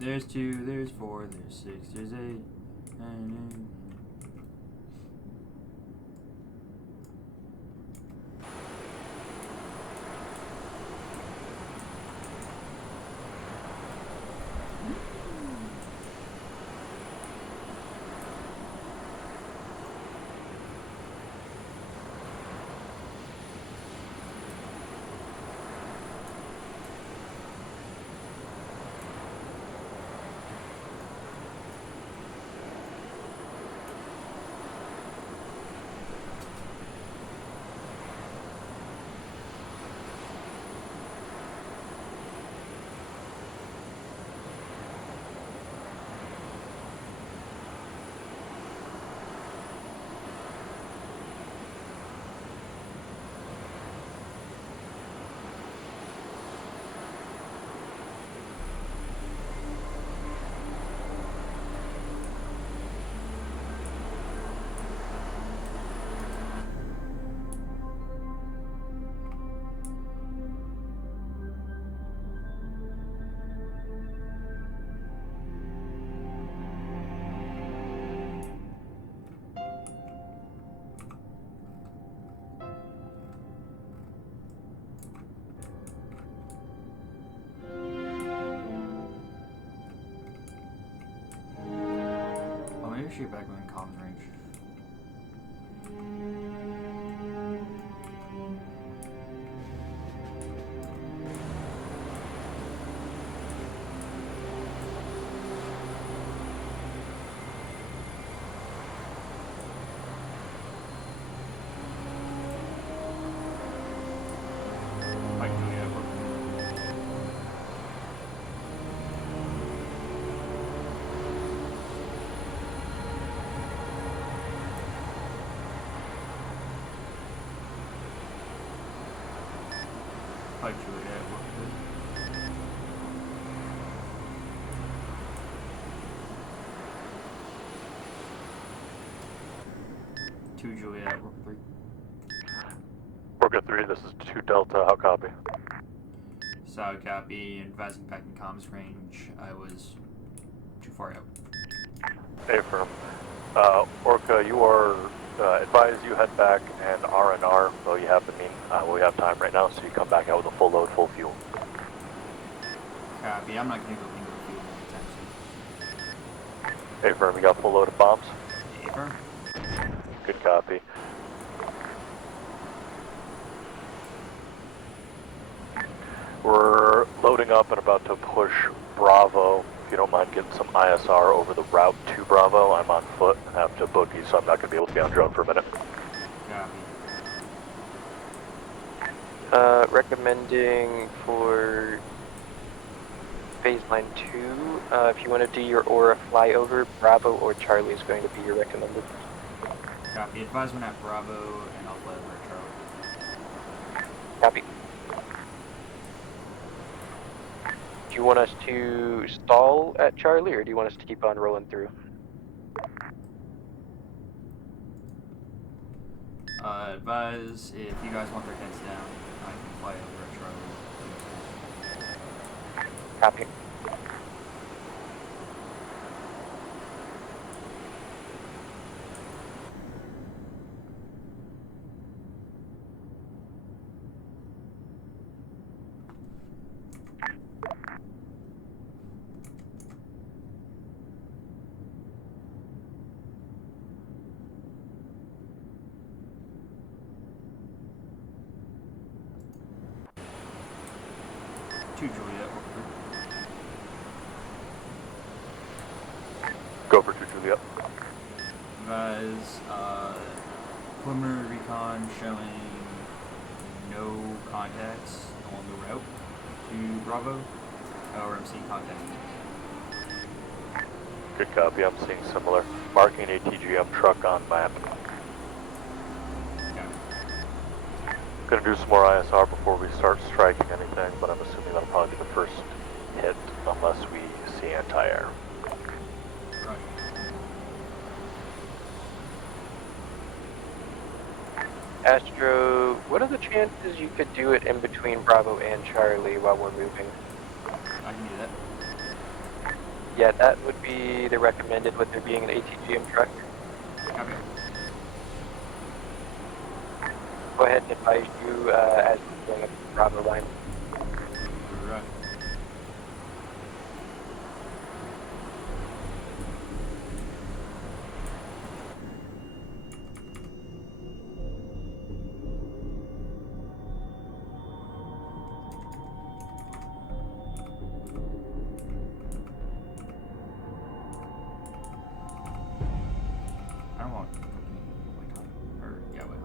There's 2, there's 4, there's 6, there's 8, 9, shoot back within comms range. Two Juliet, Worker 3. Worker 3, this is 2 Delta, how copy? Solid copy, advising back in comms range. I was too far out. Affirm. Orca, you are advised you head back and R&R, though you have the we have time right now, so you come back out with a full load, full fuel. Copy, I'm not going to go bingo fuel anytime soon. Affirm, you got full load of bombs? Affirm. Good copy. We're loading up and about to push Bravo. If you don't mind getting some ISR over the route to Bravo, I'm on foot and have to boogie, so I'm not going to be able to be on drone for a minute. Copy. Recommending for phase line 2, if you want to do your aura flyover, Bravo or Charlie is going to be your recommended. Copy. Advise when at Bravo, and I'll fly over at Charlie. Copy. Do you want us to stall at Charlie, or do you want us to keep on rolling through? Advise if you guys want their heads down, I can fly over at Charlie. Copy. To Juliet. Go for 2 Juliet. Advise, preliminary recon showing no contacts along the route to Bravo, or I'm seeing contacts. Good copy, I'm seeing similar. Marking a TGM truck on map. Gonna do some more ISR before we start striking anything, but I'm assuming that'll probably be the first hit unless we see anti-air. Astro, what are the chances you could do it in between Bravo and Charlie while we're moving? I can do that. Yeah, that would be the recommended with there being an ATGM truck. Copy. Go ahead and advise you as we're going up the Bravo line. Right. I don't want or yeah, wait.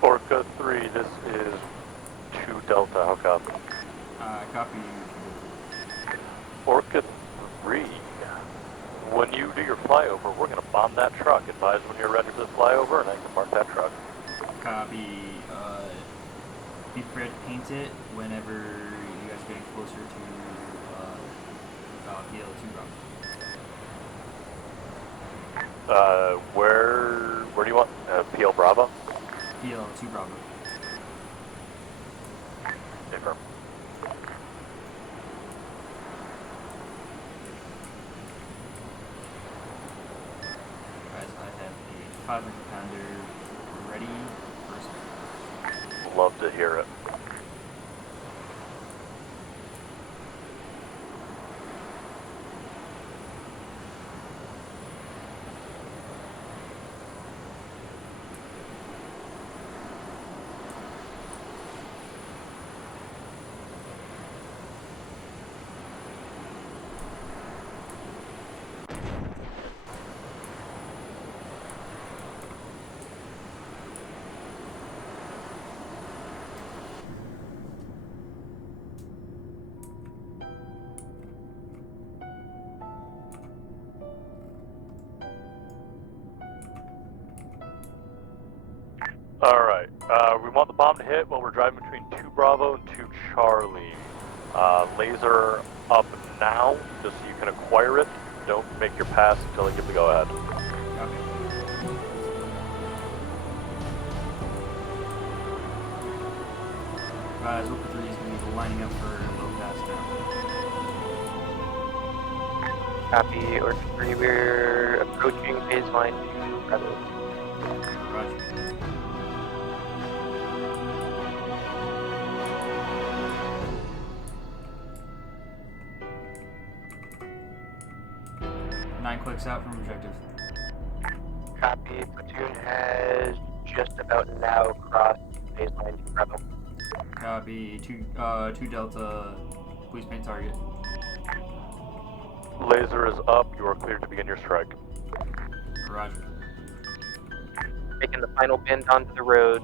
Orca 3, this is 2 Delta, how copy? Copy. Orca 3, when you do your flyover, we're going to bomb that truck. Advise when you're ready for the flyover, and I can mark that truck. Copy. Be prepared to paint it whenever you guys are getting closer to PL2 Bravo. Where do you want? PL Bravo? PL2 Bravo. Confirm. Guys, I have a 500 pounder ready for spin. Love to hear it. Alright, we want the bomb to hit while we're driving between 2 Bravo and 2 Charlie. Laser up now, just so you can acquire it. Don't make your pass until I give the go-ahead. Okay. Guys, Orca 3 is going to be lining up for low pass now. Copy, Orca 3, we're approaching baseline 2 Bravo. Roger. Nine clicks out from objective. Copy, platoon has just about now crossed baseline 2 Bravo. Copy. 2 Delta. Please paint target. Laser is up. You are cleared to begin your strike. Roger. Making the final bend onto the road.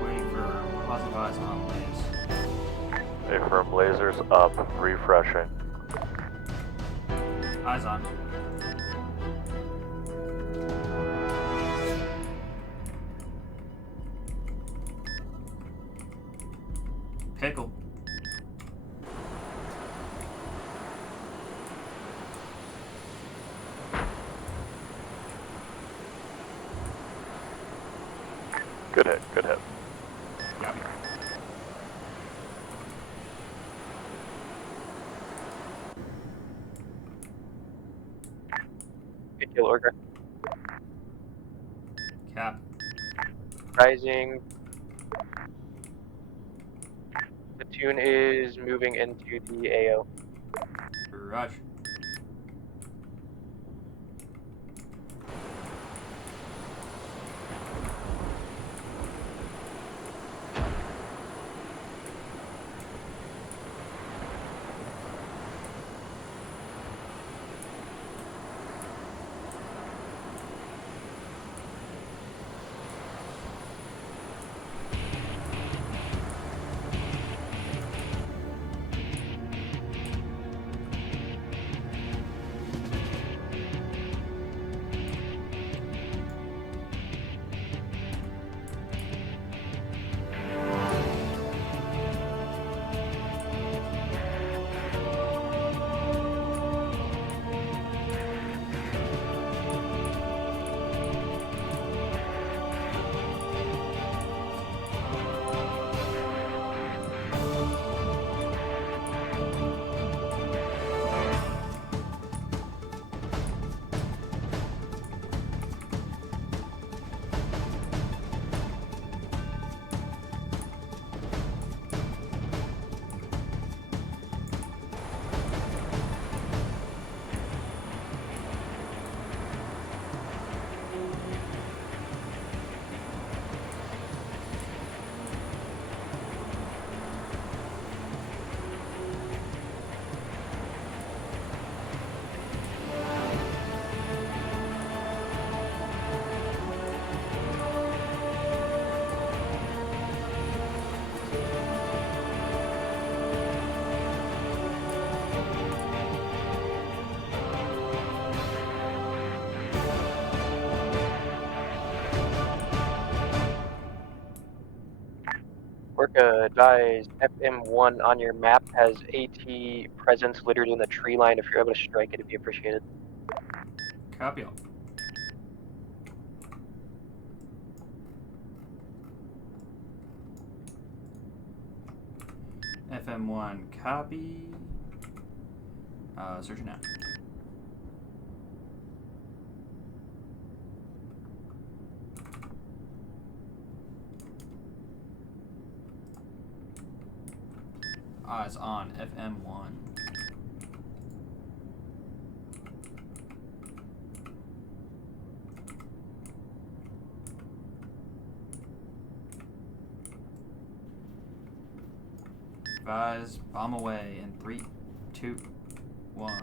Waiting for positive eyes on lays. Affirm lasers up. Refreshing. Eyes on. Pickle. Good hit. Good hit. Copy. Good kill, Orca. Cap. Rising. Platoon is moving into the AO. Roger. Orca advised FM1 on your map has AT presence littered in the tree line. If you're able to strike it, it'd be appreciated. Copy all. FM1 copy. Searching now. Eyes on FM1. Advise, bomb away in 3, 2, 1.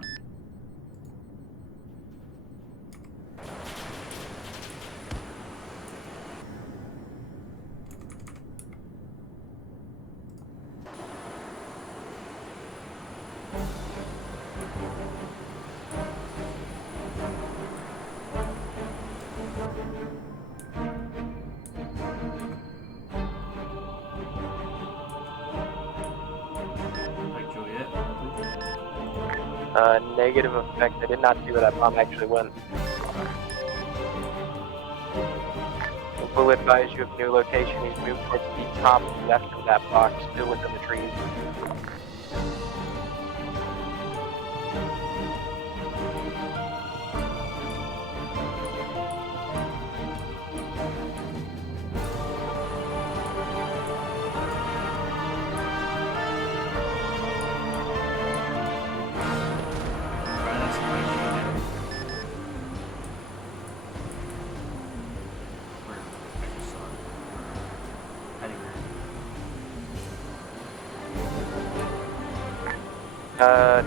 Negative effect. I did not see where that bomb actually went. We'll advise you of new location. He's moved towards the top left of that box, still within the trees.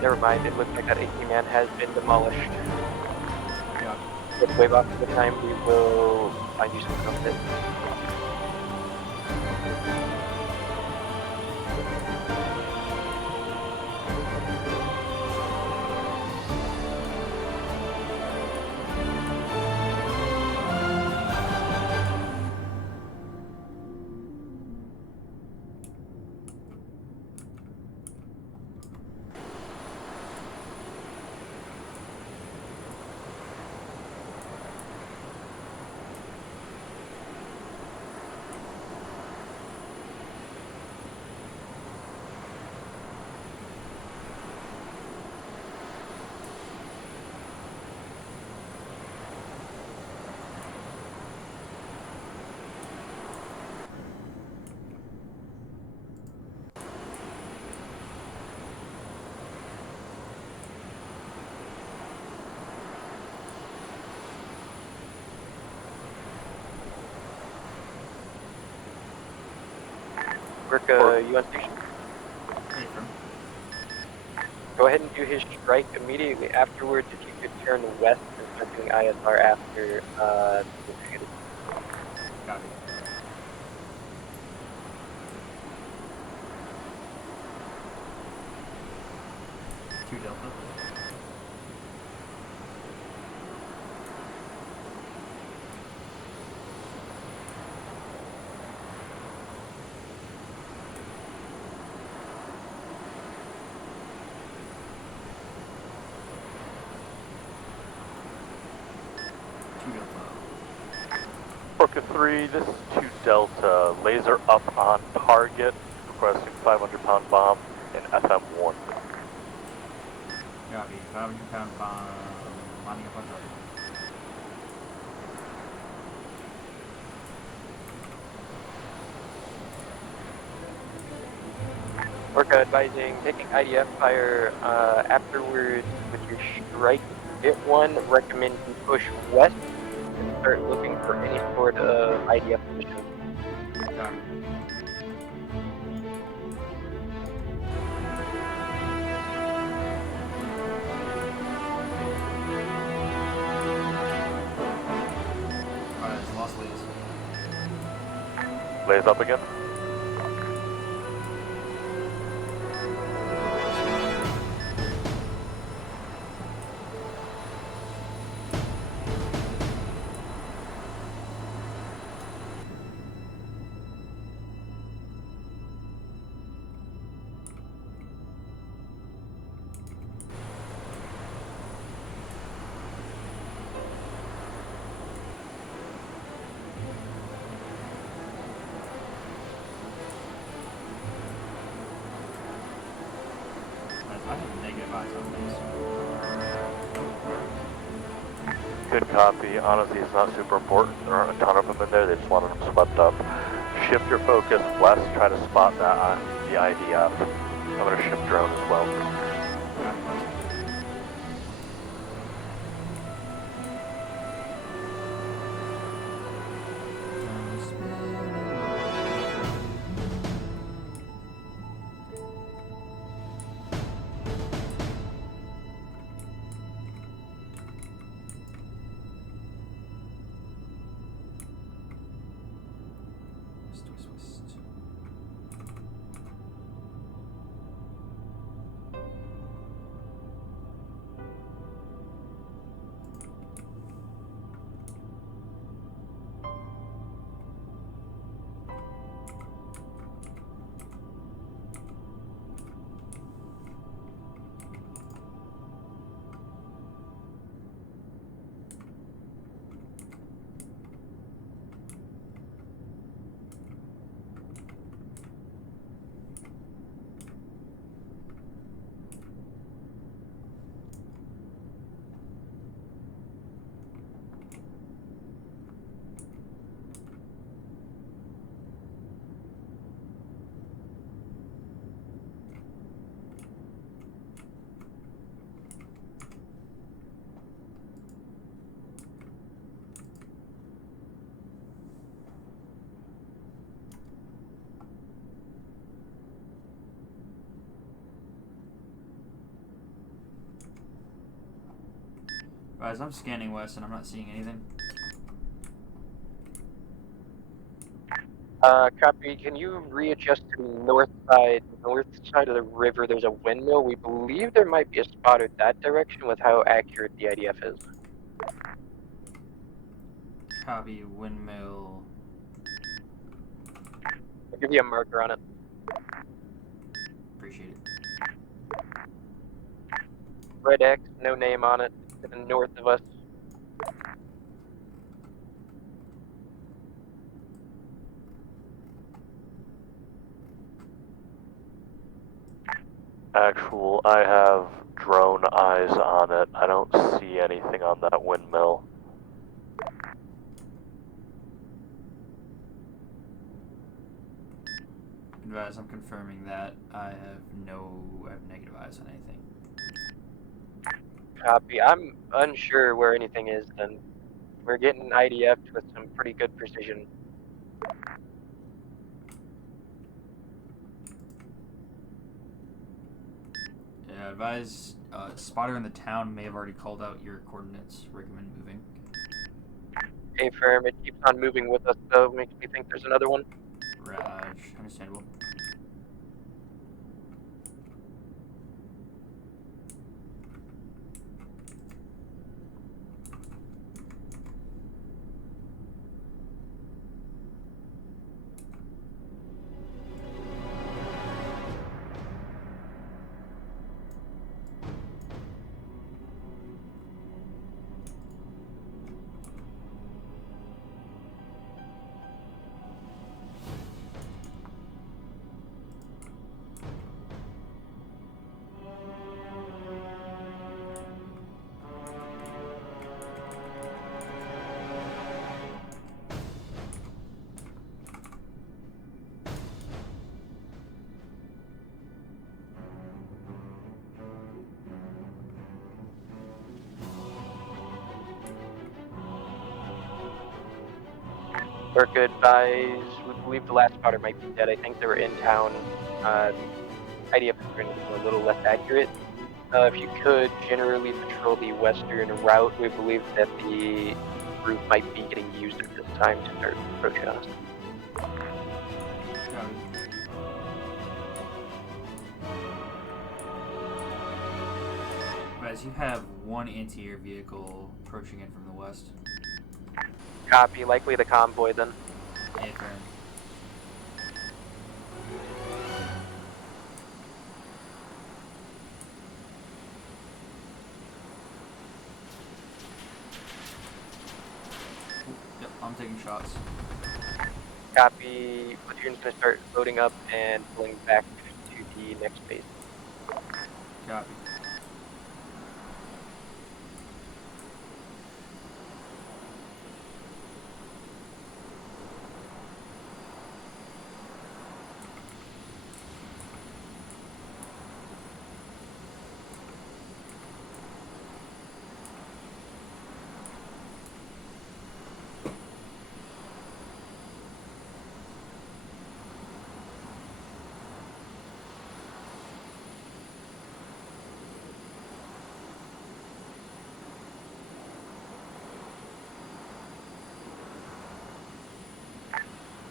Never mind. It looks like that 18-man has been demolished. With wave off of the time, we will find you some comfort. Work, you on station? Go ahead and do his strike immediately afterwards. If you could turn west and start doing ISR after, Copy. Two Delta. Orca 3, this is 2 Delta, laser up on target, requesting 500-pound bomb in FM1. Copy. 500-pound bomb lining up on target. Orca advising taking IDF fire afterwards with your strike. Hit one, recommend you push west and start looking for any sort of IDF position. Alright, lost Lays. Lays up again. I have negative eyes on this. Good copy. Honestly, it's not super important. There aren't a ton of them in there. They just wanted them swept up. Shift your focus west. Try to spot that on the IDF. I'm going to shift drone as well. Guys, I'm scanning west and I'm not seeing anything. Copy. Can you readjust to the north side of the river? There's a windmill. We believe there might be a spotter that direction with how accurate the IDF is. Copy, windmill. I'll give you a marker on it. Appreciate it. Red X, no name on it, to the north of us. Actual, I have drone eyes on it. I don't see anything on that windmill. Advise, I'm confirming that. I have negative eyes on anything. Copy. I'm unsure where anything is then. We're getting IDF with some pretty good precision. Yeah, advise, spotter in the town may have already called out your coordinates. Recommend moving. Hey, firm, it keeps on moving with us though, makes me think there's another one. Raj, understandable. Orca advise, we believe the last spotter might be dead. I think they were in town. IDF is going to be a little less accurate. If you could generally patrol the western route, we believe that the route might be getting used at this time to start approaching us. Guys, you have one anti-air vehicle approaching in from the west. Copy, likely the convoy then. Yeah, fair. Yep, I'm taking shots. Copy, platoon's going to start loading up and pulling back to the next base. Copy.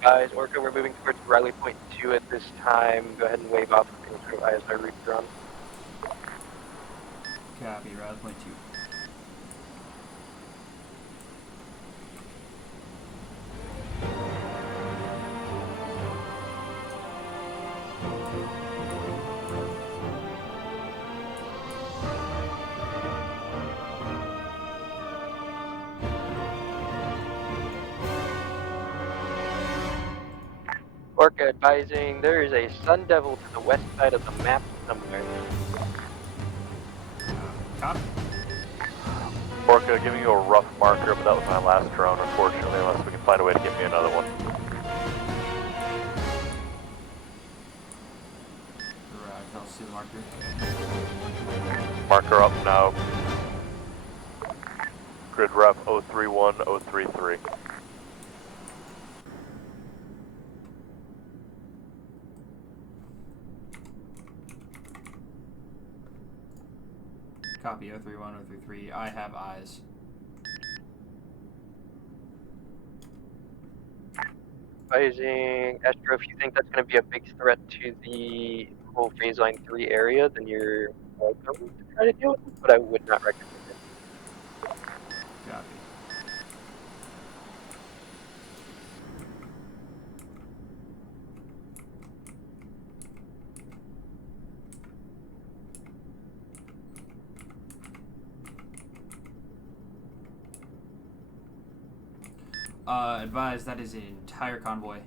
Guys, Orca, we're moving towards Riley Point 2 at this time. Go ahead and wave off any sort of ISR route you're on. Copy, Riley Point 2. Orca advising there is a Sun Devil to the west side of the map somewhere. Copy. Orca, giving you a rough marker, but that was my last drone, unfortunately, unless we can find a way to get me another one. Right, I'll see the marker. Marker up now. Grid ref 031033. Copy 031, 033. I have eyes. Advising Astro, if you think that's going to be a big threat to the whole phase line 3 area, then you're welcome to try to deal with it, but I would not recommend it. Copy. Advise that is an entire convoy.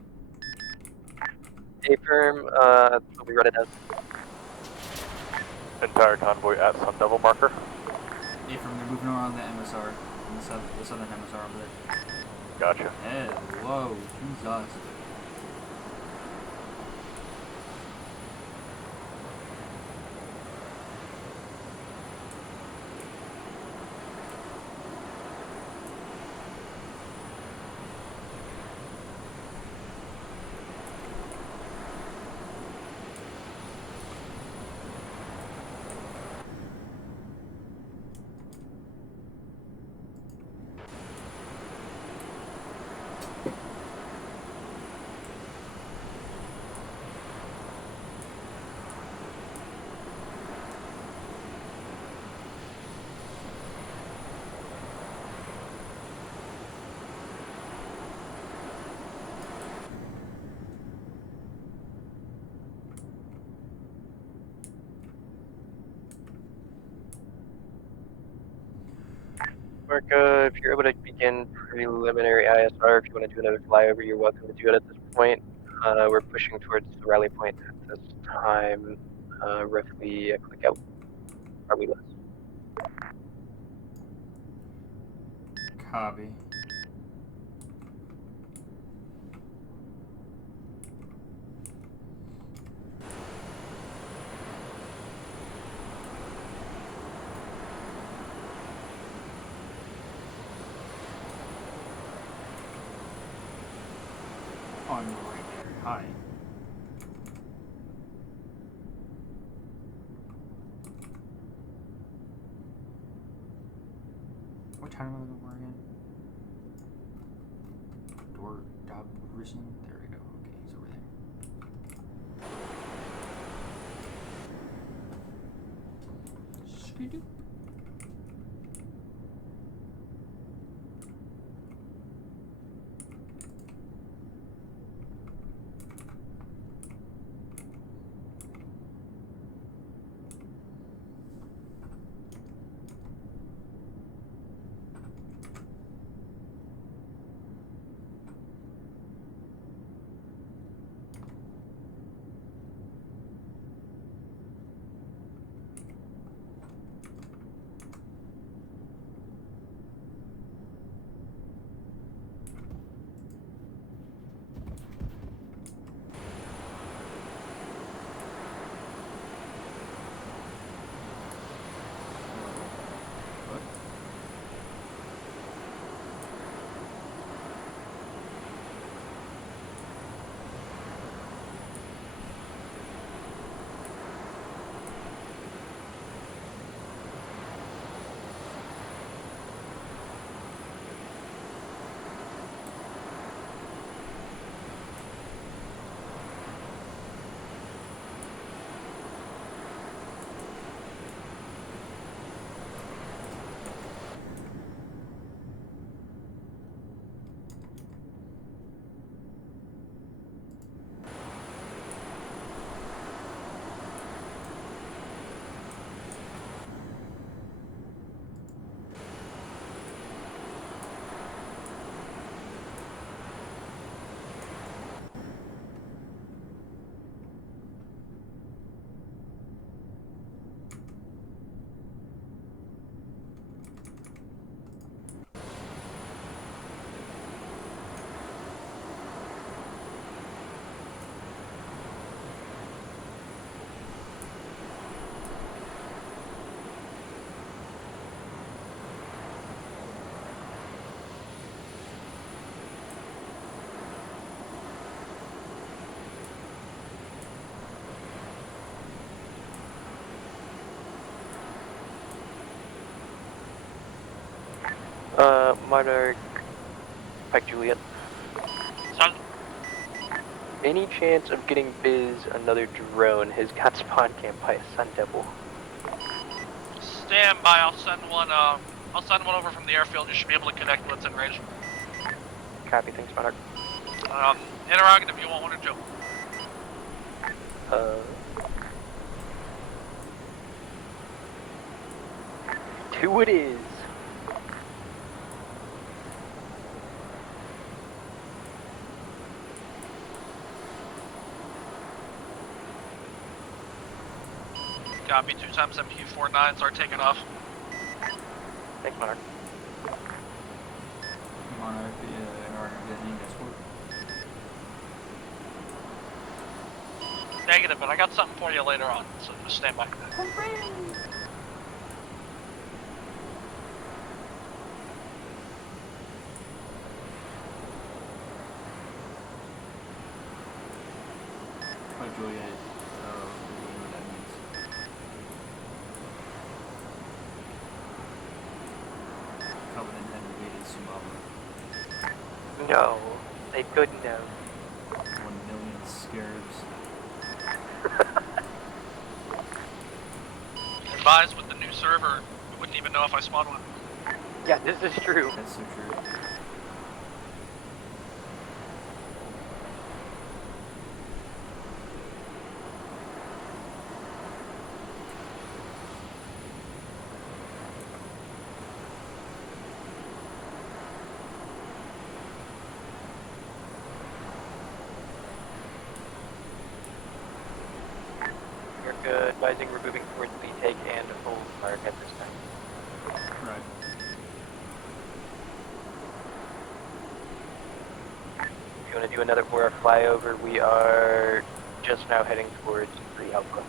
A-firm, will be ready as. Entire convoy at Sun Devil marker. A-firm, they're moving around the MSR. The southern MSR over there. Gotcha. Hello, Jesus. Marco, if you're able to begin preliminary ISR, if you want to do another flyover, you're welcome to do it at this point. We're pushing towards the rally point at this time, roughly a click out, probably less. Copy. On your right there. Hi. What time am I looking for again? Door Dobrison? There we go. Okay, he's over there. Skidoo. Monarch, Pike Juliet. Son, Any chance of getting Biz another drone? Has got spawn camp by a Sun Devil. Stand by. I'll send one. I'll send one over from the airfield. You should be able to connect when it's in range. Copy, thanks, Monarch. Interrogative. You want one or two? Two it is. Copy. 2 times MQ-49s are taking off. Thanks, Monarch. Monarch, are getting escort. Negative, but I got something for you later on, so just stand by. By Juliet, you know what that means. Covenant had invaded Sumaba. No, they couldn't have. 1 million scarabs. Advise with the new server, we wouldn't even know if I spawned one. Yeah, this is true. That's so true. You're good. Advising we're moving towards the take and hold mark at this time. Right. If you want to do another 4-hour flyover, we are just now heading towards 3 Alpha.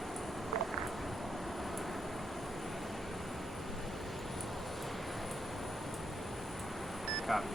Copy.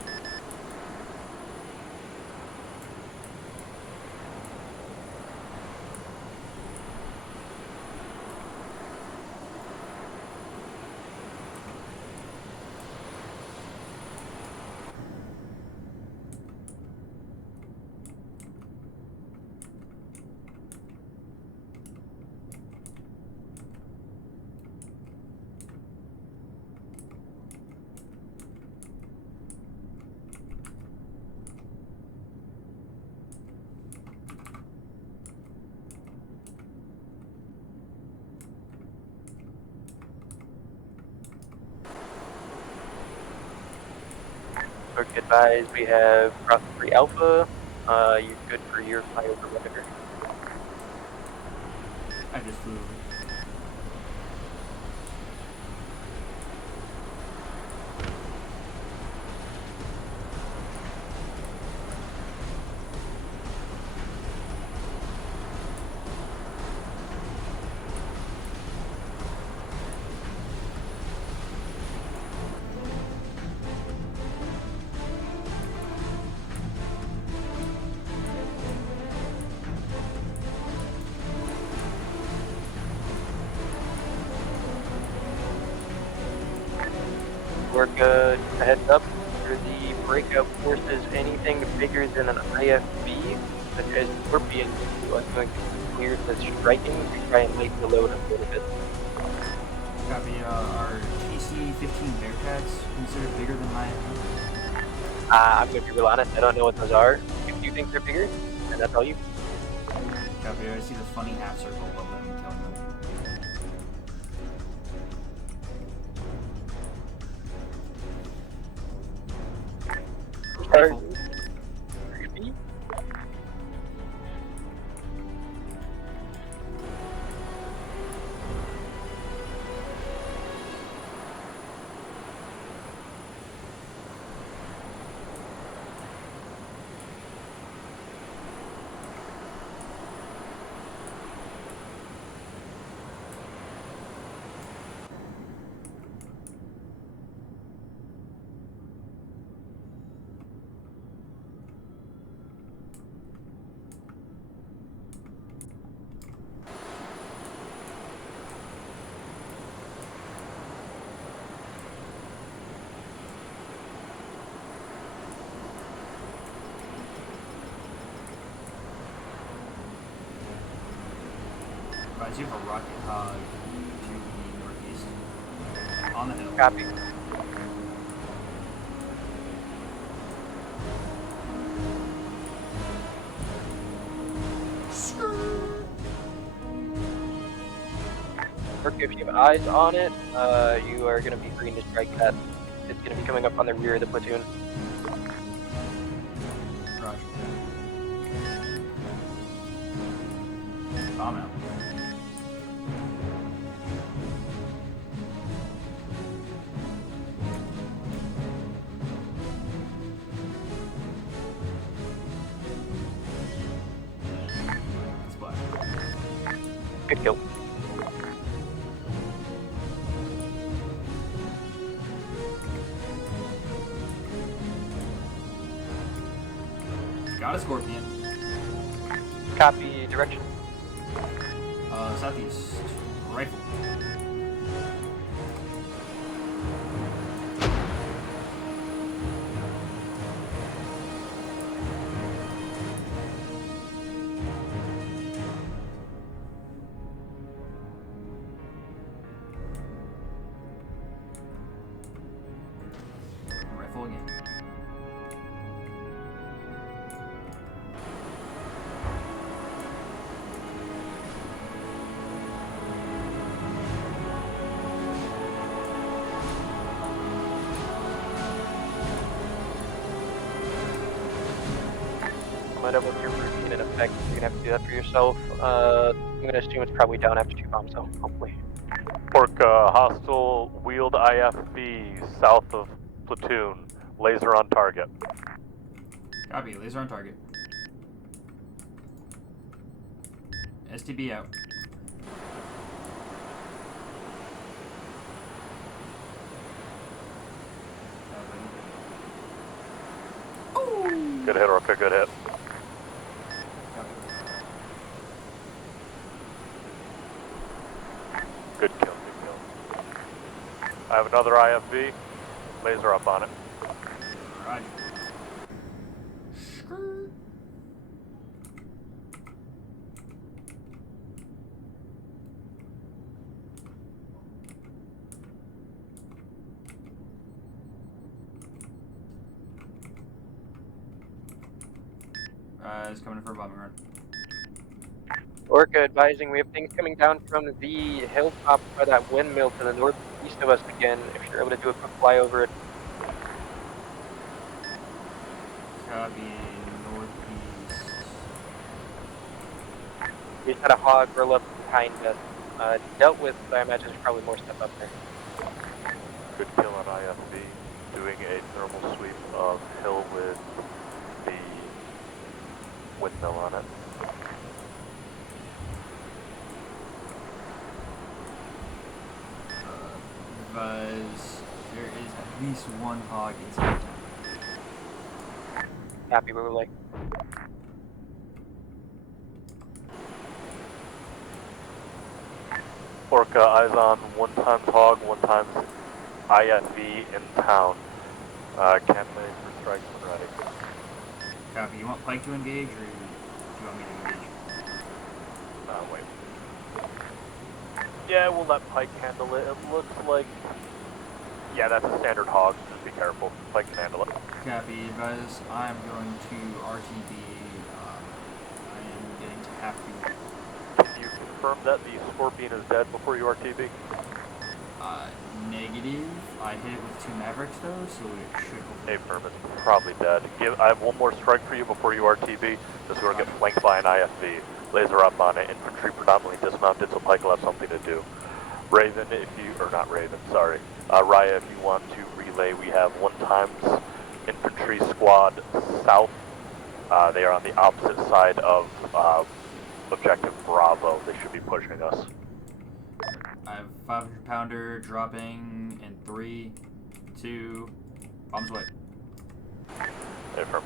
Work advised, we have crossed 3 Alpha. You're good for your flyover whatever. I just flew. Work a heads up for the breakout forces. Anything bigger than an IFB, such as Scorpion, are going to clear the striking to try and lighten the load a little bit. Copy. Are TC-15 Bearcats considered bigger than my? I'm going to be real honest, I don't know what those are. If you think they're bigger, then that's all you. Copy. I see the funny half circle above them and killing them. Careful. you have a rocket hog to the northeast. On the hill. Copy. If you have eyes on it, you are going to be green to strike that. It's going to be coming up on the rear of the platoon. Roger. Bomb out. Splash. Good kill. Got a scorpion. Copy direction. Southeast. Rifle. Rifle again. Find out what's your routine in effect. You're gonna have to do that for yourself. I'm gonna assume it's probably down after 2 bombs, though. Hopefully. Orca, hostile wheeled IFV south of platoon. Laser on target. Copy. Laser on target. STB out. Good hit, Orca, good hit. Good kill, good kill. I have another IFV. Laser up on it. Roger. Is coming for a bombing run. Orca advising we have things coming down from the hilltop by that windmill to the northeast of us again. If you're able to do a quick fly over it. Copy. Northeast. We just had a hog roll up behind us. Dealt with, I imagine there's probably more stuff up there. Good kill on IFV. Doing a thermal sweep of hill with the windmill on it. Buzz, there is at least one hog inside town. Happy where we're like. Orca, eyes on 1 times hog, 1 times IFV in town. Can't wait for strikes when ready. Copy. You want Pike to engage, or do you want me to engage? Wait. Yeah, we'll let Pike handle it. It looks like... Yeah, that's a standard hog. Just be careful. Pike can handle it. Copy. Buzz, I'm going to RTB. I am getting to half the... Can you confirm that the Scorpion is dead before you RTB? Negative. I hit it with 2 Mavericks, though, so it should... Affirm, it's probably dead. I have 1 more strike for you before you RTB. Just we're going to get flanked by an IFV. Laser up on it. Infantry predominantly dismounted, so Pike will have something to do. Raven, if you... Or not Raven, sorry. Raya, if you want to relay, we have 1 times infantry squad south. They are on the opposite side of objective Bravo. They should be pushing us. I have 500 pounder dropping in 3, 2, bombs away. Affirm.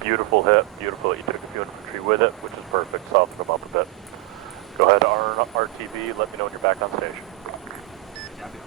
Beautiful hit, beautiful that you took a few infantry with it, which is perfect, soften them up a bit. Go ahead, RTB, let me know when you're back on station. Copy.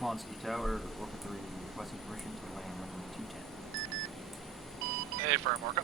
Ponsky Tower, Orca 3, requesting permission to land runway 210. Hey, firm, Orca.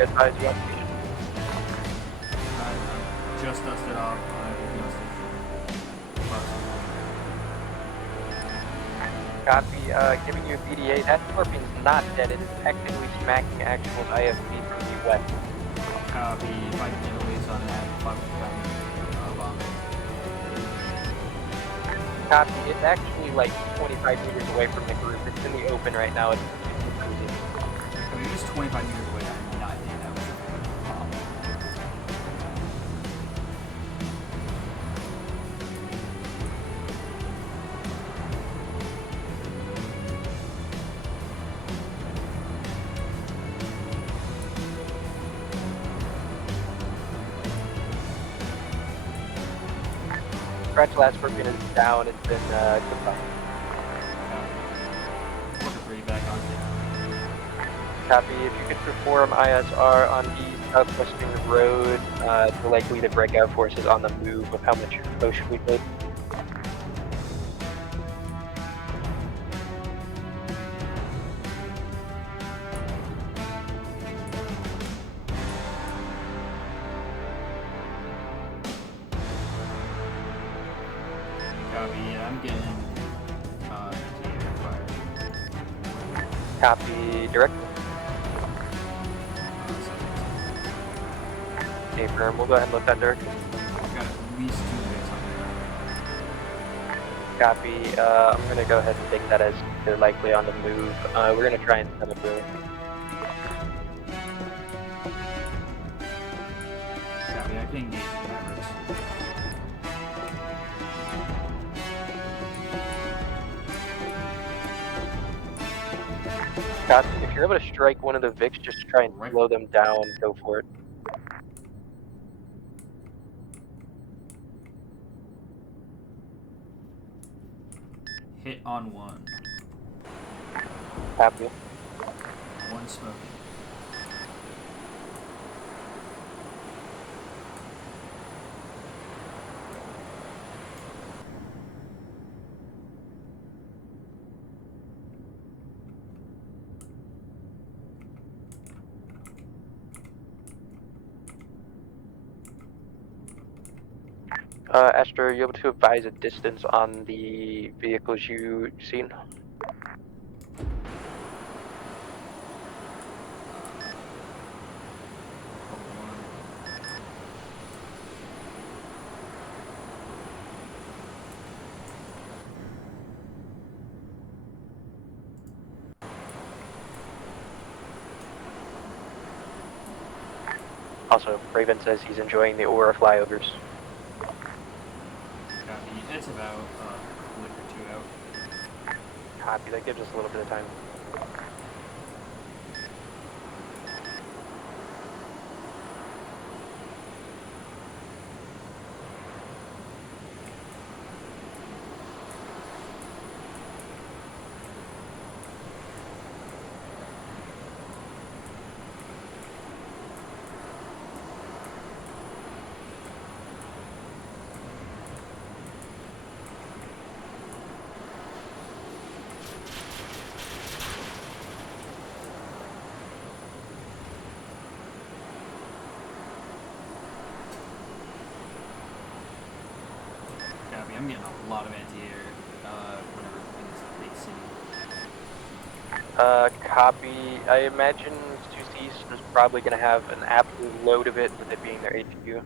Advise you on Just dusted off. Copy, giving you a BDA. That scorpion's not dead. It is actively smacking actual IFB from the west. Copy. If I can get a release on that, fuck bomb. Copy. It's actually like 25 meters away from the group. It's in the open right now. It's cruising. I mean, it's 25 meters away. I did not think that was a bomb. Scratch last scorpion is down. It's been goodbye. Back on it. Copy. If you could perform ISR on the southwestern road, the likely to breakout forces on the move. With how much info should we put? Copy. Yeah, I'm getting fire. Copy. Direct. Okay, firm. We'll go ahead and look that direct. Got at least 2 hits on there. Copy. I'm gonna go ahead and take that as they're likely on the move. We're gonna try and send a boom. Copy. I can engage the Mavericks. Scott, if you're able to strike one of the Vics just to try and slow them down, go for it. Hit on one. Copy. One smoking. Esther, are you able to advise a distance on the vehicles you've seen? Also, Raven says he's enjoying the aura flyovers. Copy. It's about a click or two out. Copy, that gives us a little bit of time. I'm getting a lot of anti-air whenever in this big city. Copy. I imagine 2C's is probably going to have an absolute load of it, with it being their HQ.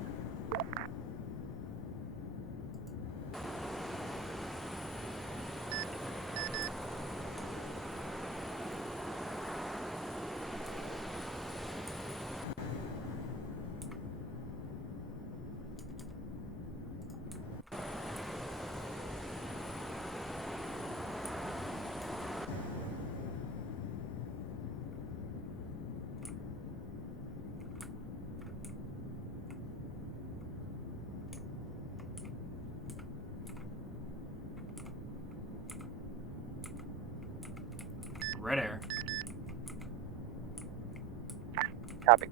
Red air. Copy.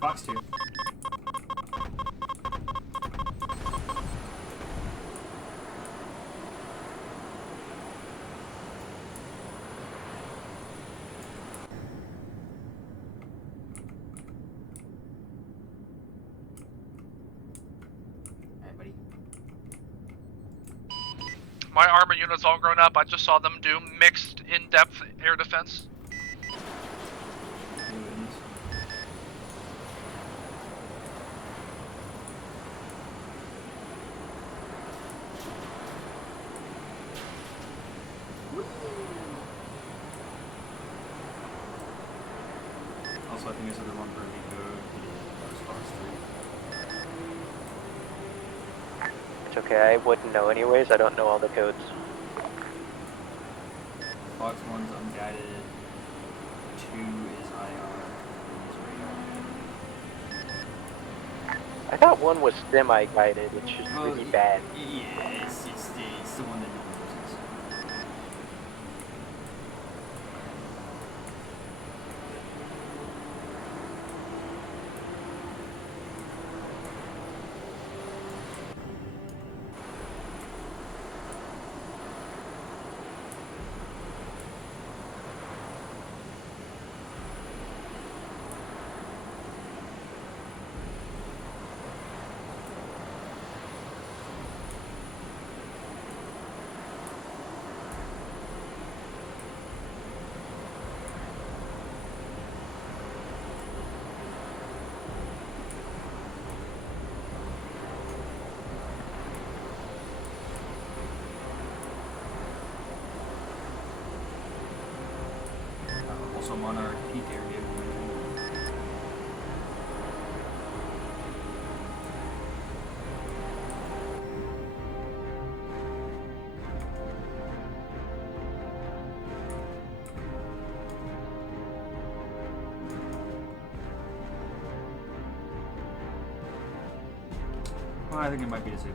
Fox 2. My Arma unit's all grown up. I just saw them do mixed in-depth air defense. Also, I think there's another one for Rico. It's okay, I wouldn't know anyways, I don't know all the codes. Fox 1's unguided. 2 is IR. I thought 1 was semi-guided, it's just really bad. Yeah, it's the one that no one uses. also Monarch peak area. Oh, I think it might be disabled.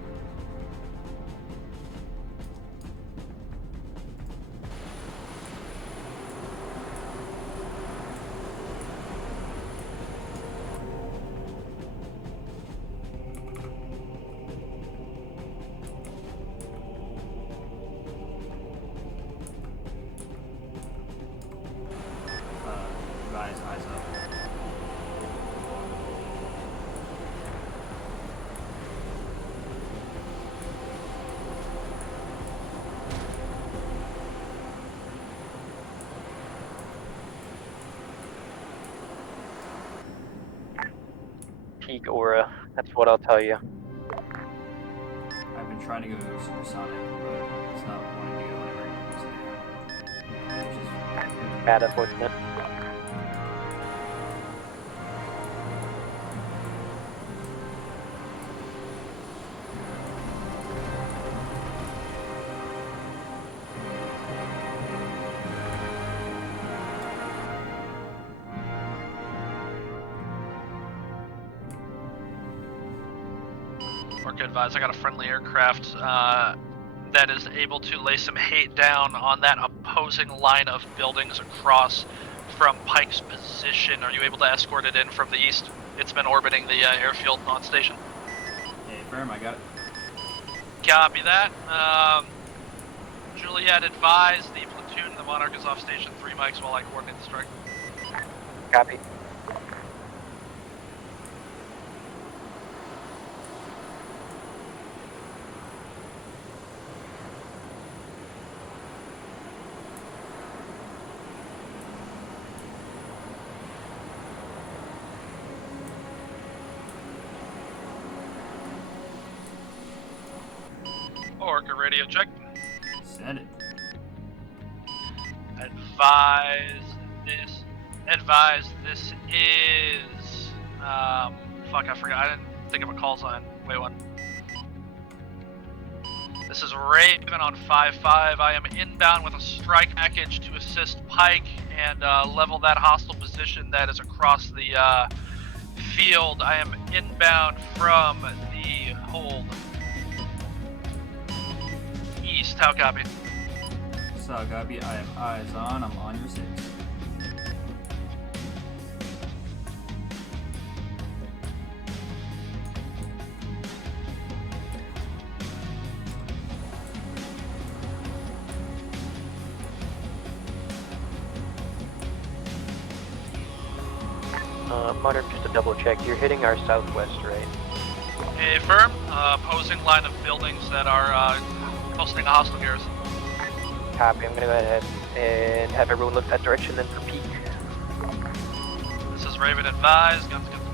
Eyes up. Peak aura, that's what I'll tell you. I've been trying to go supersonic, but it's not wanting to go whenever it comes there. Which is Bad, unfortunate. Orca advise, I got a friendly aircraft that is able to lay some hate down on that opposing line of buildings across from Pike's position. Are you able to escort it in from the east? It's been orbiting the airfield on station. hey, firm, I got it. Copy that. Juliet advise the platoon, the Monarch is off station 3 mics while I coordinate the strike. Copy. Orca radio check. Send it. Advise this is fuck, I forgot, I didn't think of a call sign. Wait one. This is Raven on 5-5. I am inbound with a strike package to assist Pike and level that hostile position that is across the field. I am inbound from the hold. East, how copy? So, copy. I have eyes on. I'm on your 6. Monarch, just to double check, you're hitting our southwest, right? Affirm. Opposing line of buildings that are hosting a hostile garrison. Copy, I'm gonna go ahead and have everyone look that direction then for peak. This is Raven advise. Guns, guns, guns.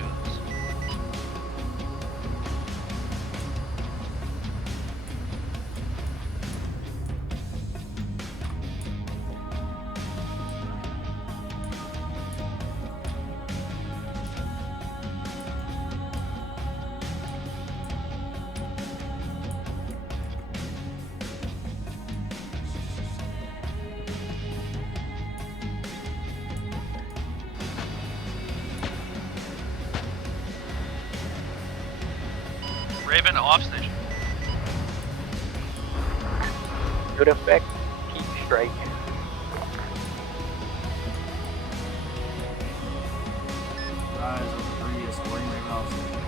Raven off station. Good effect, peak strike. Eyes over 3, escorting Raven off station.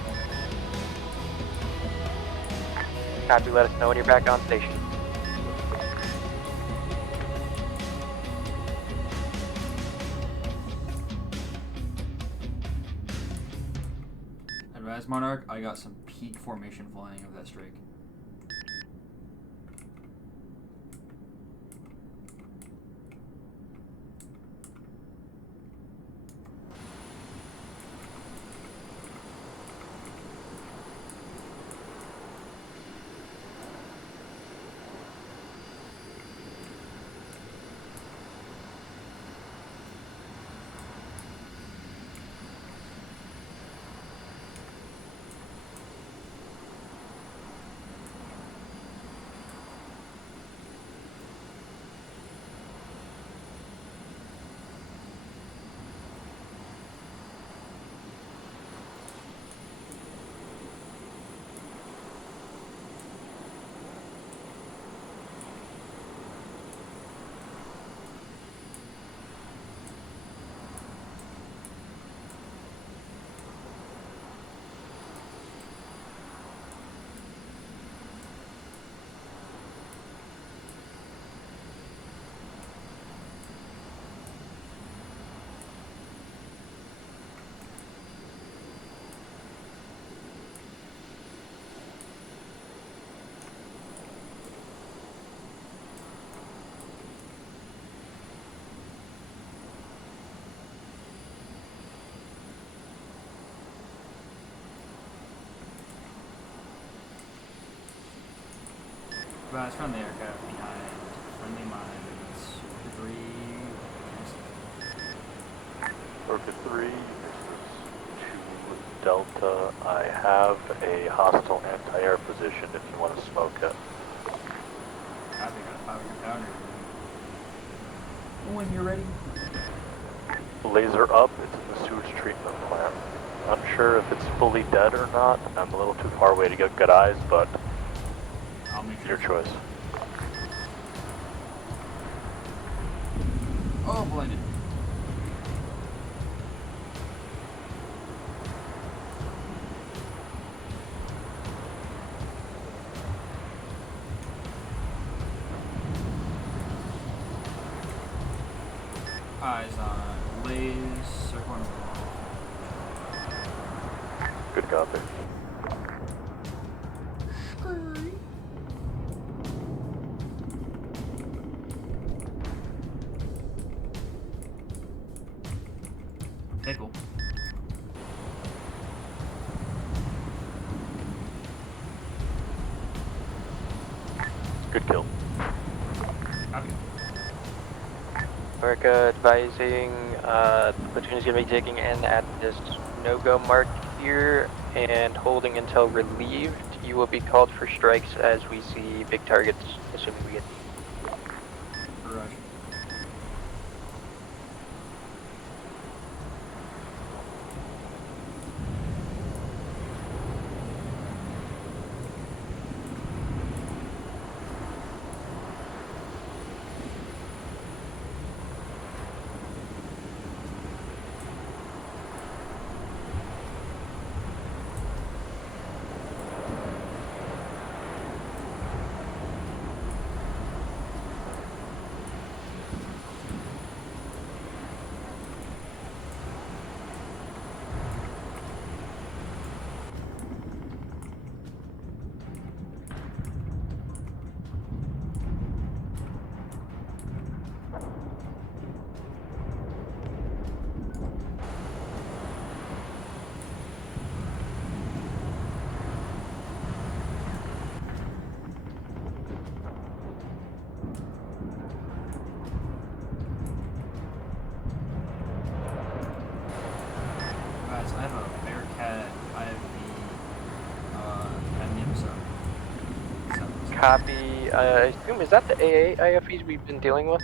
Copy, let us know when you're back on station. Advise Monarch, I got some peak formation flying of that strike. Rise from the aircraft behind friendly mines. Orca 3, this is 2 Delta. I have a hostile anti-air position if you want to smoke it. Copy, got a 500 pounder. When you're ready. Laser up, it's in the sewage treatment plant. Unsure if it's fully dead or not. I'm a little too far away to get good eyes, but I'll make your choice. Oh, blinded. Eyes on Blaze, circle on Good copy. Pickle. Good kill. Copy. Orca advising the platoon is going to be taking in at this no-go mark here and holding until relieved. You will be called for strikes as we see big targets, assuming we get. Roger. Guys, I have a Bearcat. I have the Cadmium sub. Copy. I assume, is that the AA IFEs we've been dealing with?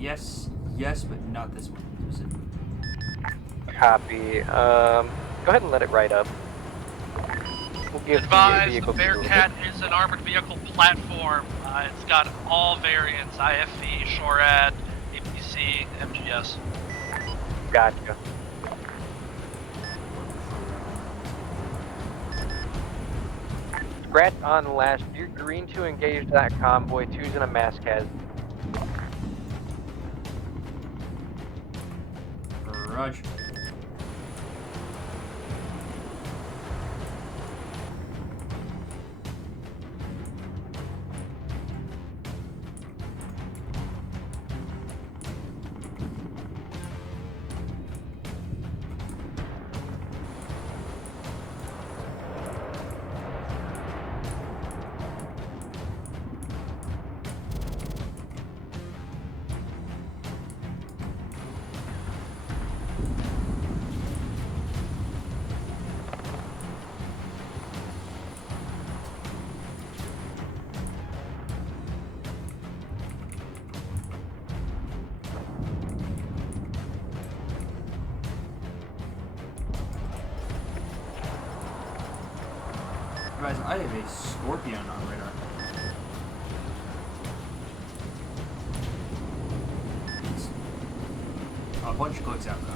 Yes, but not this one specifically. Copy. Go ahead and let it ride up. We'll give Advise, the vehicle Bearcat is an armored vehicle platform. It's got all variants, IFV, SHORAD, APC, MGS. Gotcha. Scratch on last. You're green to engage that convoy. 2's in a mass cas. Roger. Guys, I have a Scorpion on radar. It's a bunch of clicks out though.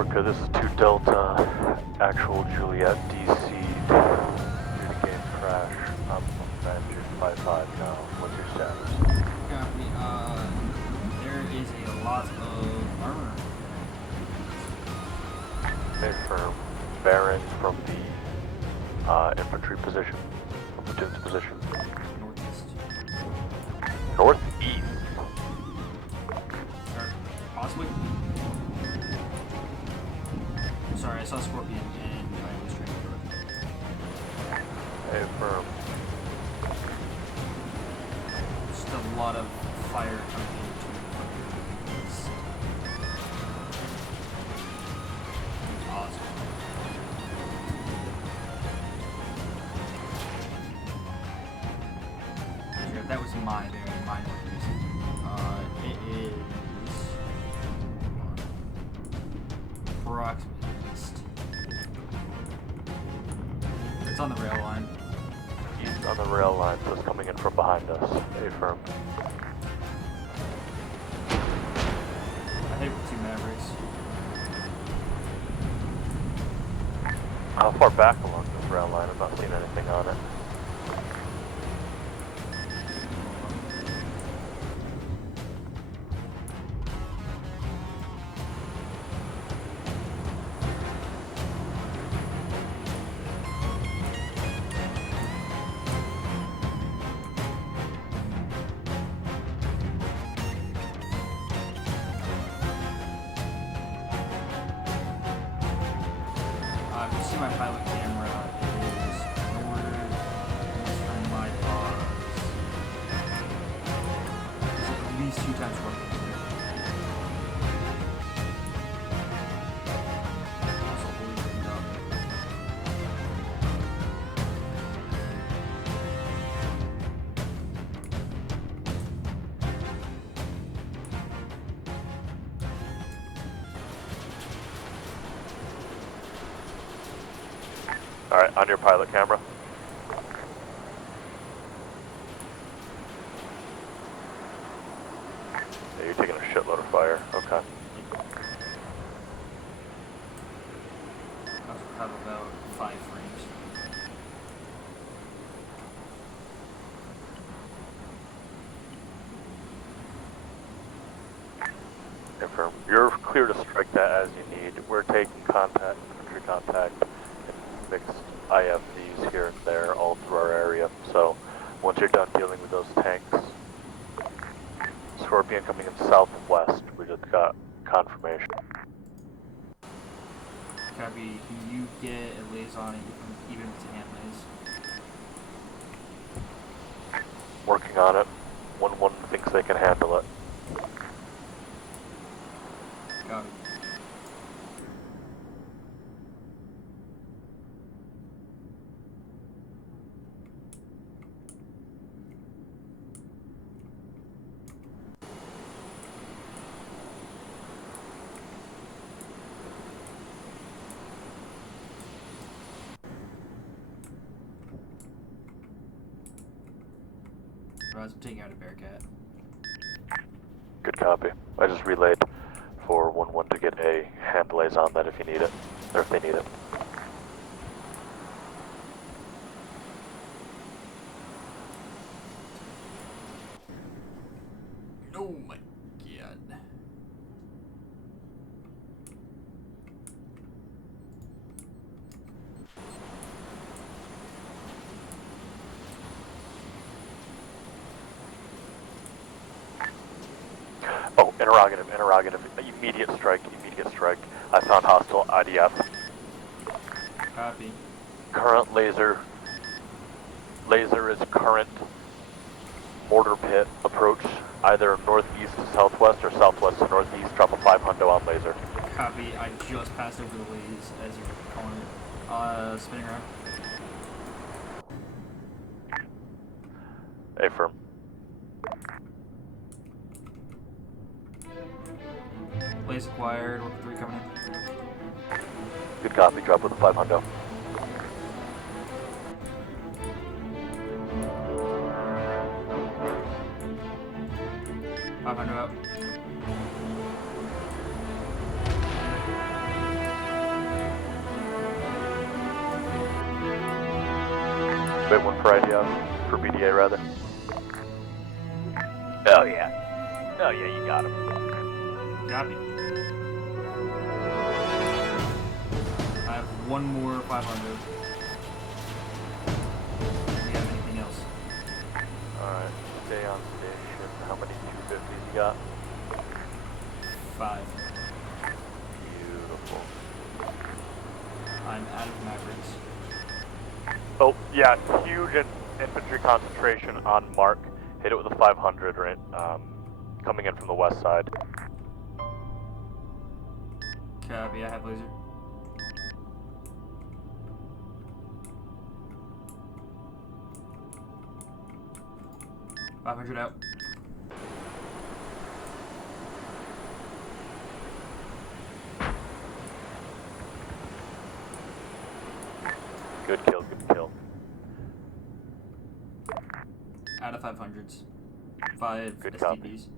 Orca, this is 2 Delta, actual Juliet DC, due to game crash. I'm Managing 5-5 now. What's your status? Copy. There is a lot of armor. Confirm. Bearing from the infantry position, from platoon's position. Northeast. Northeast? Or possibly. Sorry, I saw Scorpion and I was trying to throw it. Affirm. Just a lot of fire coming into this. Awesome. Sure, that was my very minor reason. It is approximately east. It's on the rail line. East on the rail line, so it's coming in from behind us. Affirm. I hit it with 2 Mavericks. How far back along this rail line? I'm not seeing anything on it. If you see my pilot camera, it is northern from my pause. It's at least 2 times working. Also, fully written up. Alright, on your pilot camera. Yeah, you're taking a shitload of fire. Okay. I also have about 5 frames. Confirm. You're clear to strike that as you need. We're taking contact, infantry contact, and mixed IFVs here and there all through our area. So once you're done dealing with those tanks, Scorpion coming in southwest. We just got confirmation. Copy. Can you get a liaison even if it's a hand lays? Working on it. 1-1 thinks they can handle it. Copy. I'm taking out a Bearcat. Good copy. I just relayed for 1-1 to get a hand lays on that if you need it, or if they need it. Oh my god. Oh, interrogative. Immediate strike. I found hostile IDF. Copy. Current laser. Laser is current mortar pit approach, either northeast to southwest or southwest to northeast. Drop a 500 on laser. Copy. I just passed over the lays as you were calling it. Spinning around. Affirm. Lays acquired. Orca 3 coming in. Good copy. Drop with a 500. Up. Get one for IDF, for BDA rather. Oh yeah. Oh yeah, you got him. Copy. I have one more 500. Do we have anything else? Alright, stay on station. How many 250s you got? 5. Beautiful. I'm out of Mavericks. Oh, yeah, huge infantry concentration on Mark. Hit it with a 500, right? Coming in from the west side. Copy, I have laser. $500 out. Good kill, good kill. Out of 500s. 5 Good STBs. copy.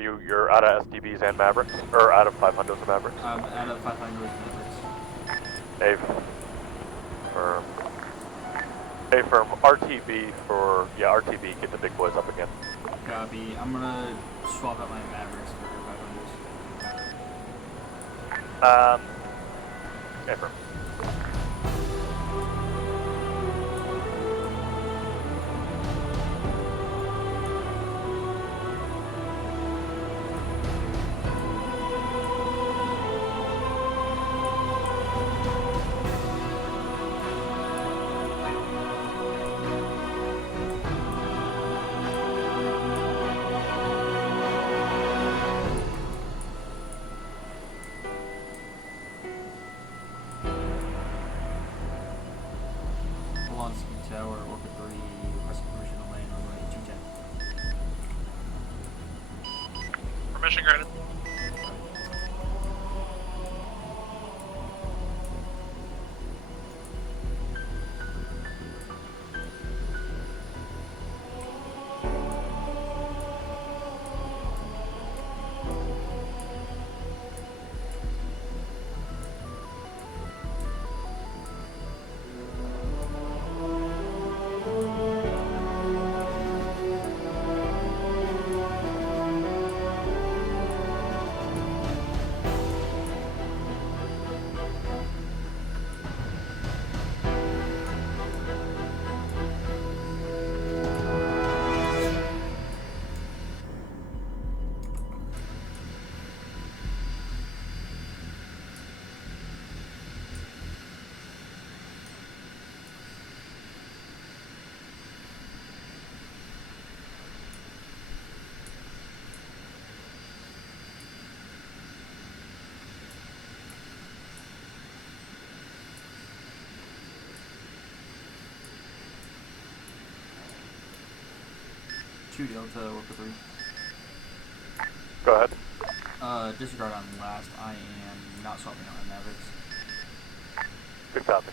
You're out of SDBs and Mavericks? Or out of 500s and Mavericks? Out of 500s Mavericks. A firm. RTB for, yeah, RTB, get the big boys up again. Copy. I'm gonna swap out my Mavericks for 500s. A firm. Tower, Orbit 3, requesting permission to land on runway 210. Permission granted. Delta, Orca 3. Go ahead. Disregard on last. I am not swapping out my Mavericks. Good copy.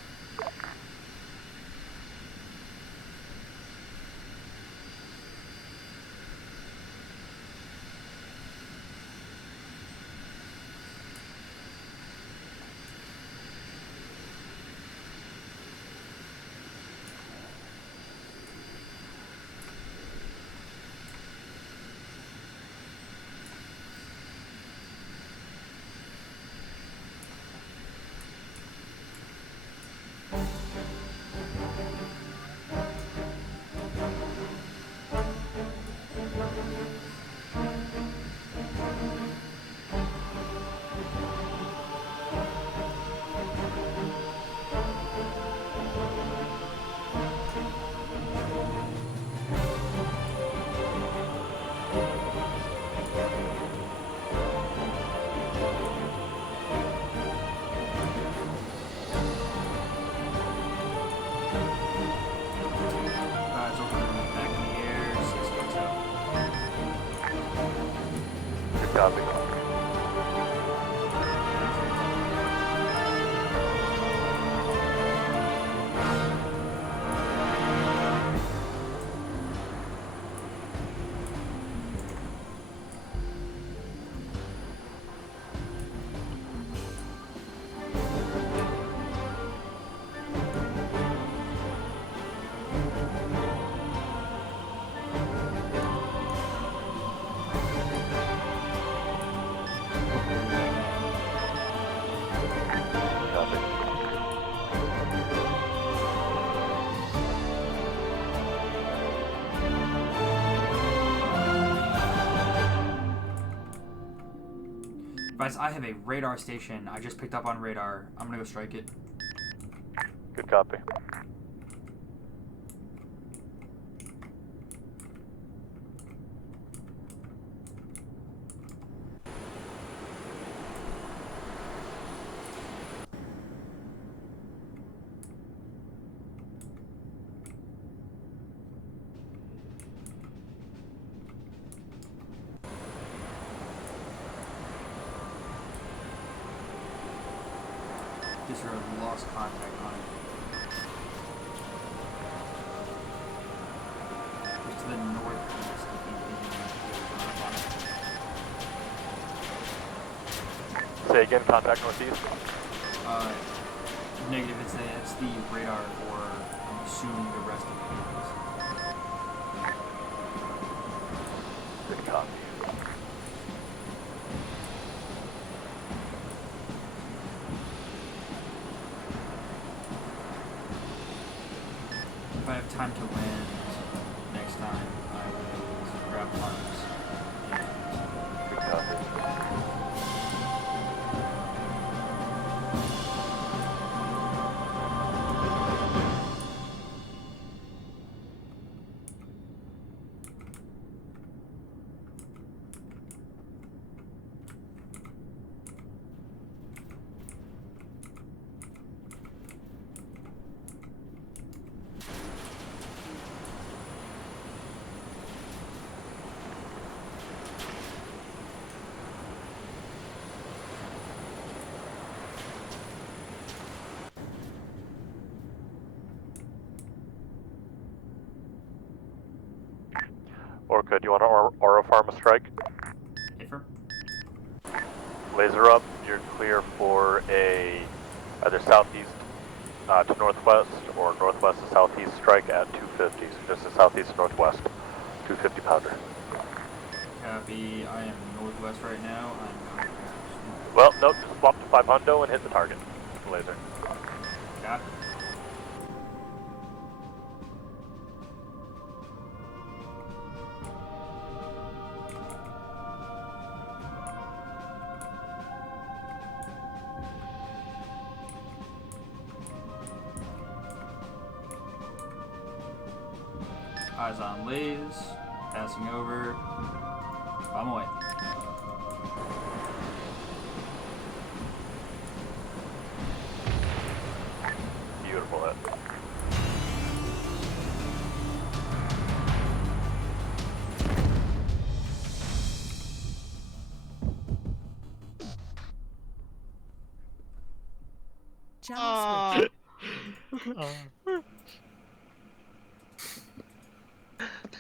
Copy. Advise, I have a radar station. I just picked up on radar. I'm gonna go strike it. Good copy. Just sort of lost contact on it. Just to the northeast, I think Say again, contact northeast. Negative. It's the radar for, I'm assuming, the rest of the vehicles. Good copy. If I have time to land next time, I will grab arms and Good copy. Orca, do you want to Aura Pharma strike? Affirm. Laser up, you're clear for a either southeast to northwest or northwest to southeast strike at 250. So just a southeast to northwest, 250 pounder. Copy. I am northwest right now. I'm going Well, no, just swap to 5 hundo and hit the target. Laser. Got it. Eyes on Lays, passing over. I'm away. Beautiful hit. Channel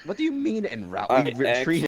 What do you mean en route? I We retreated.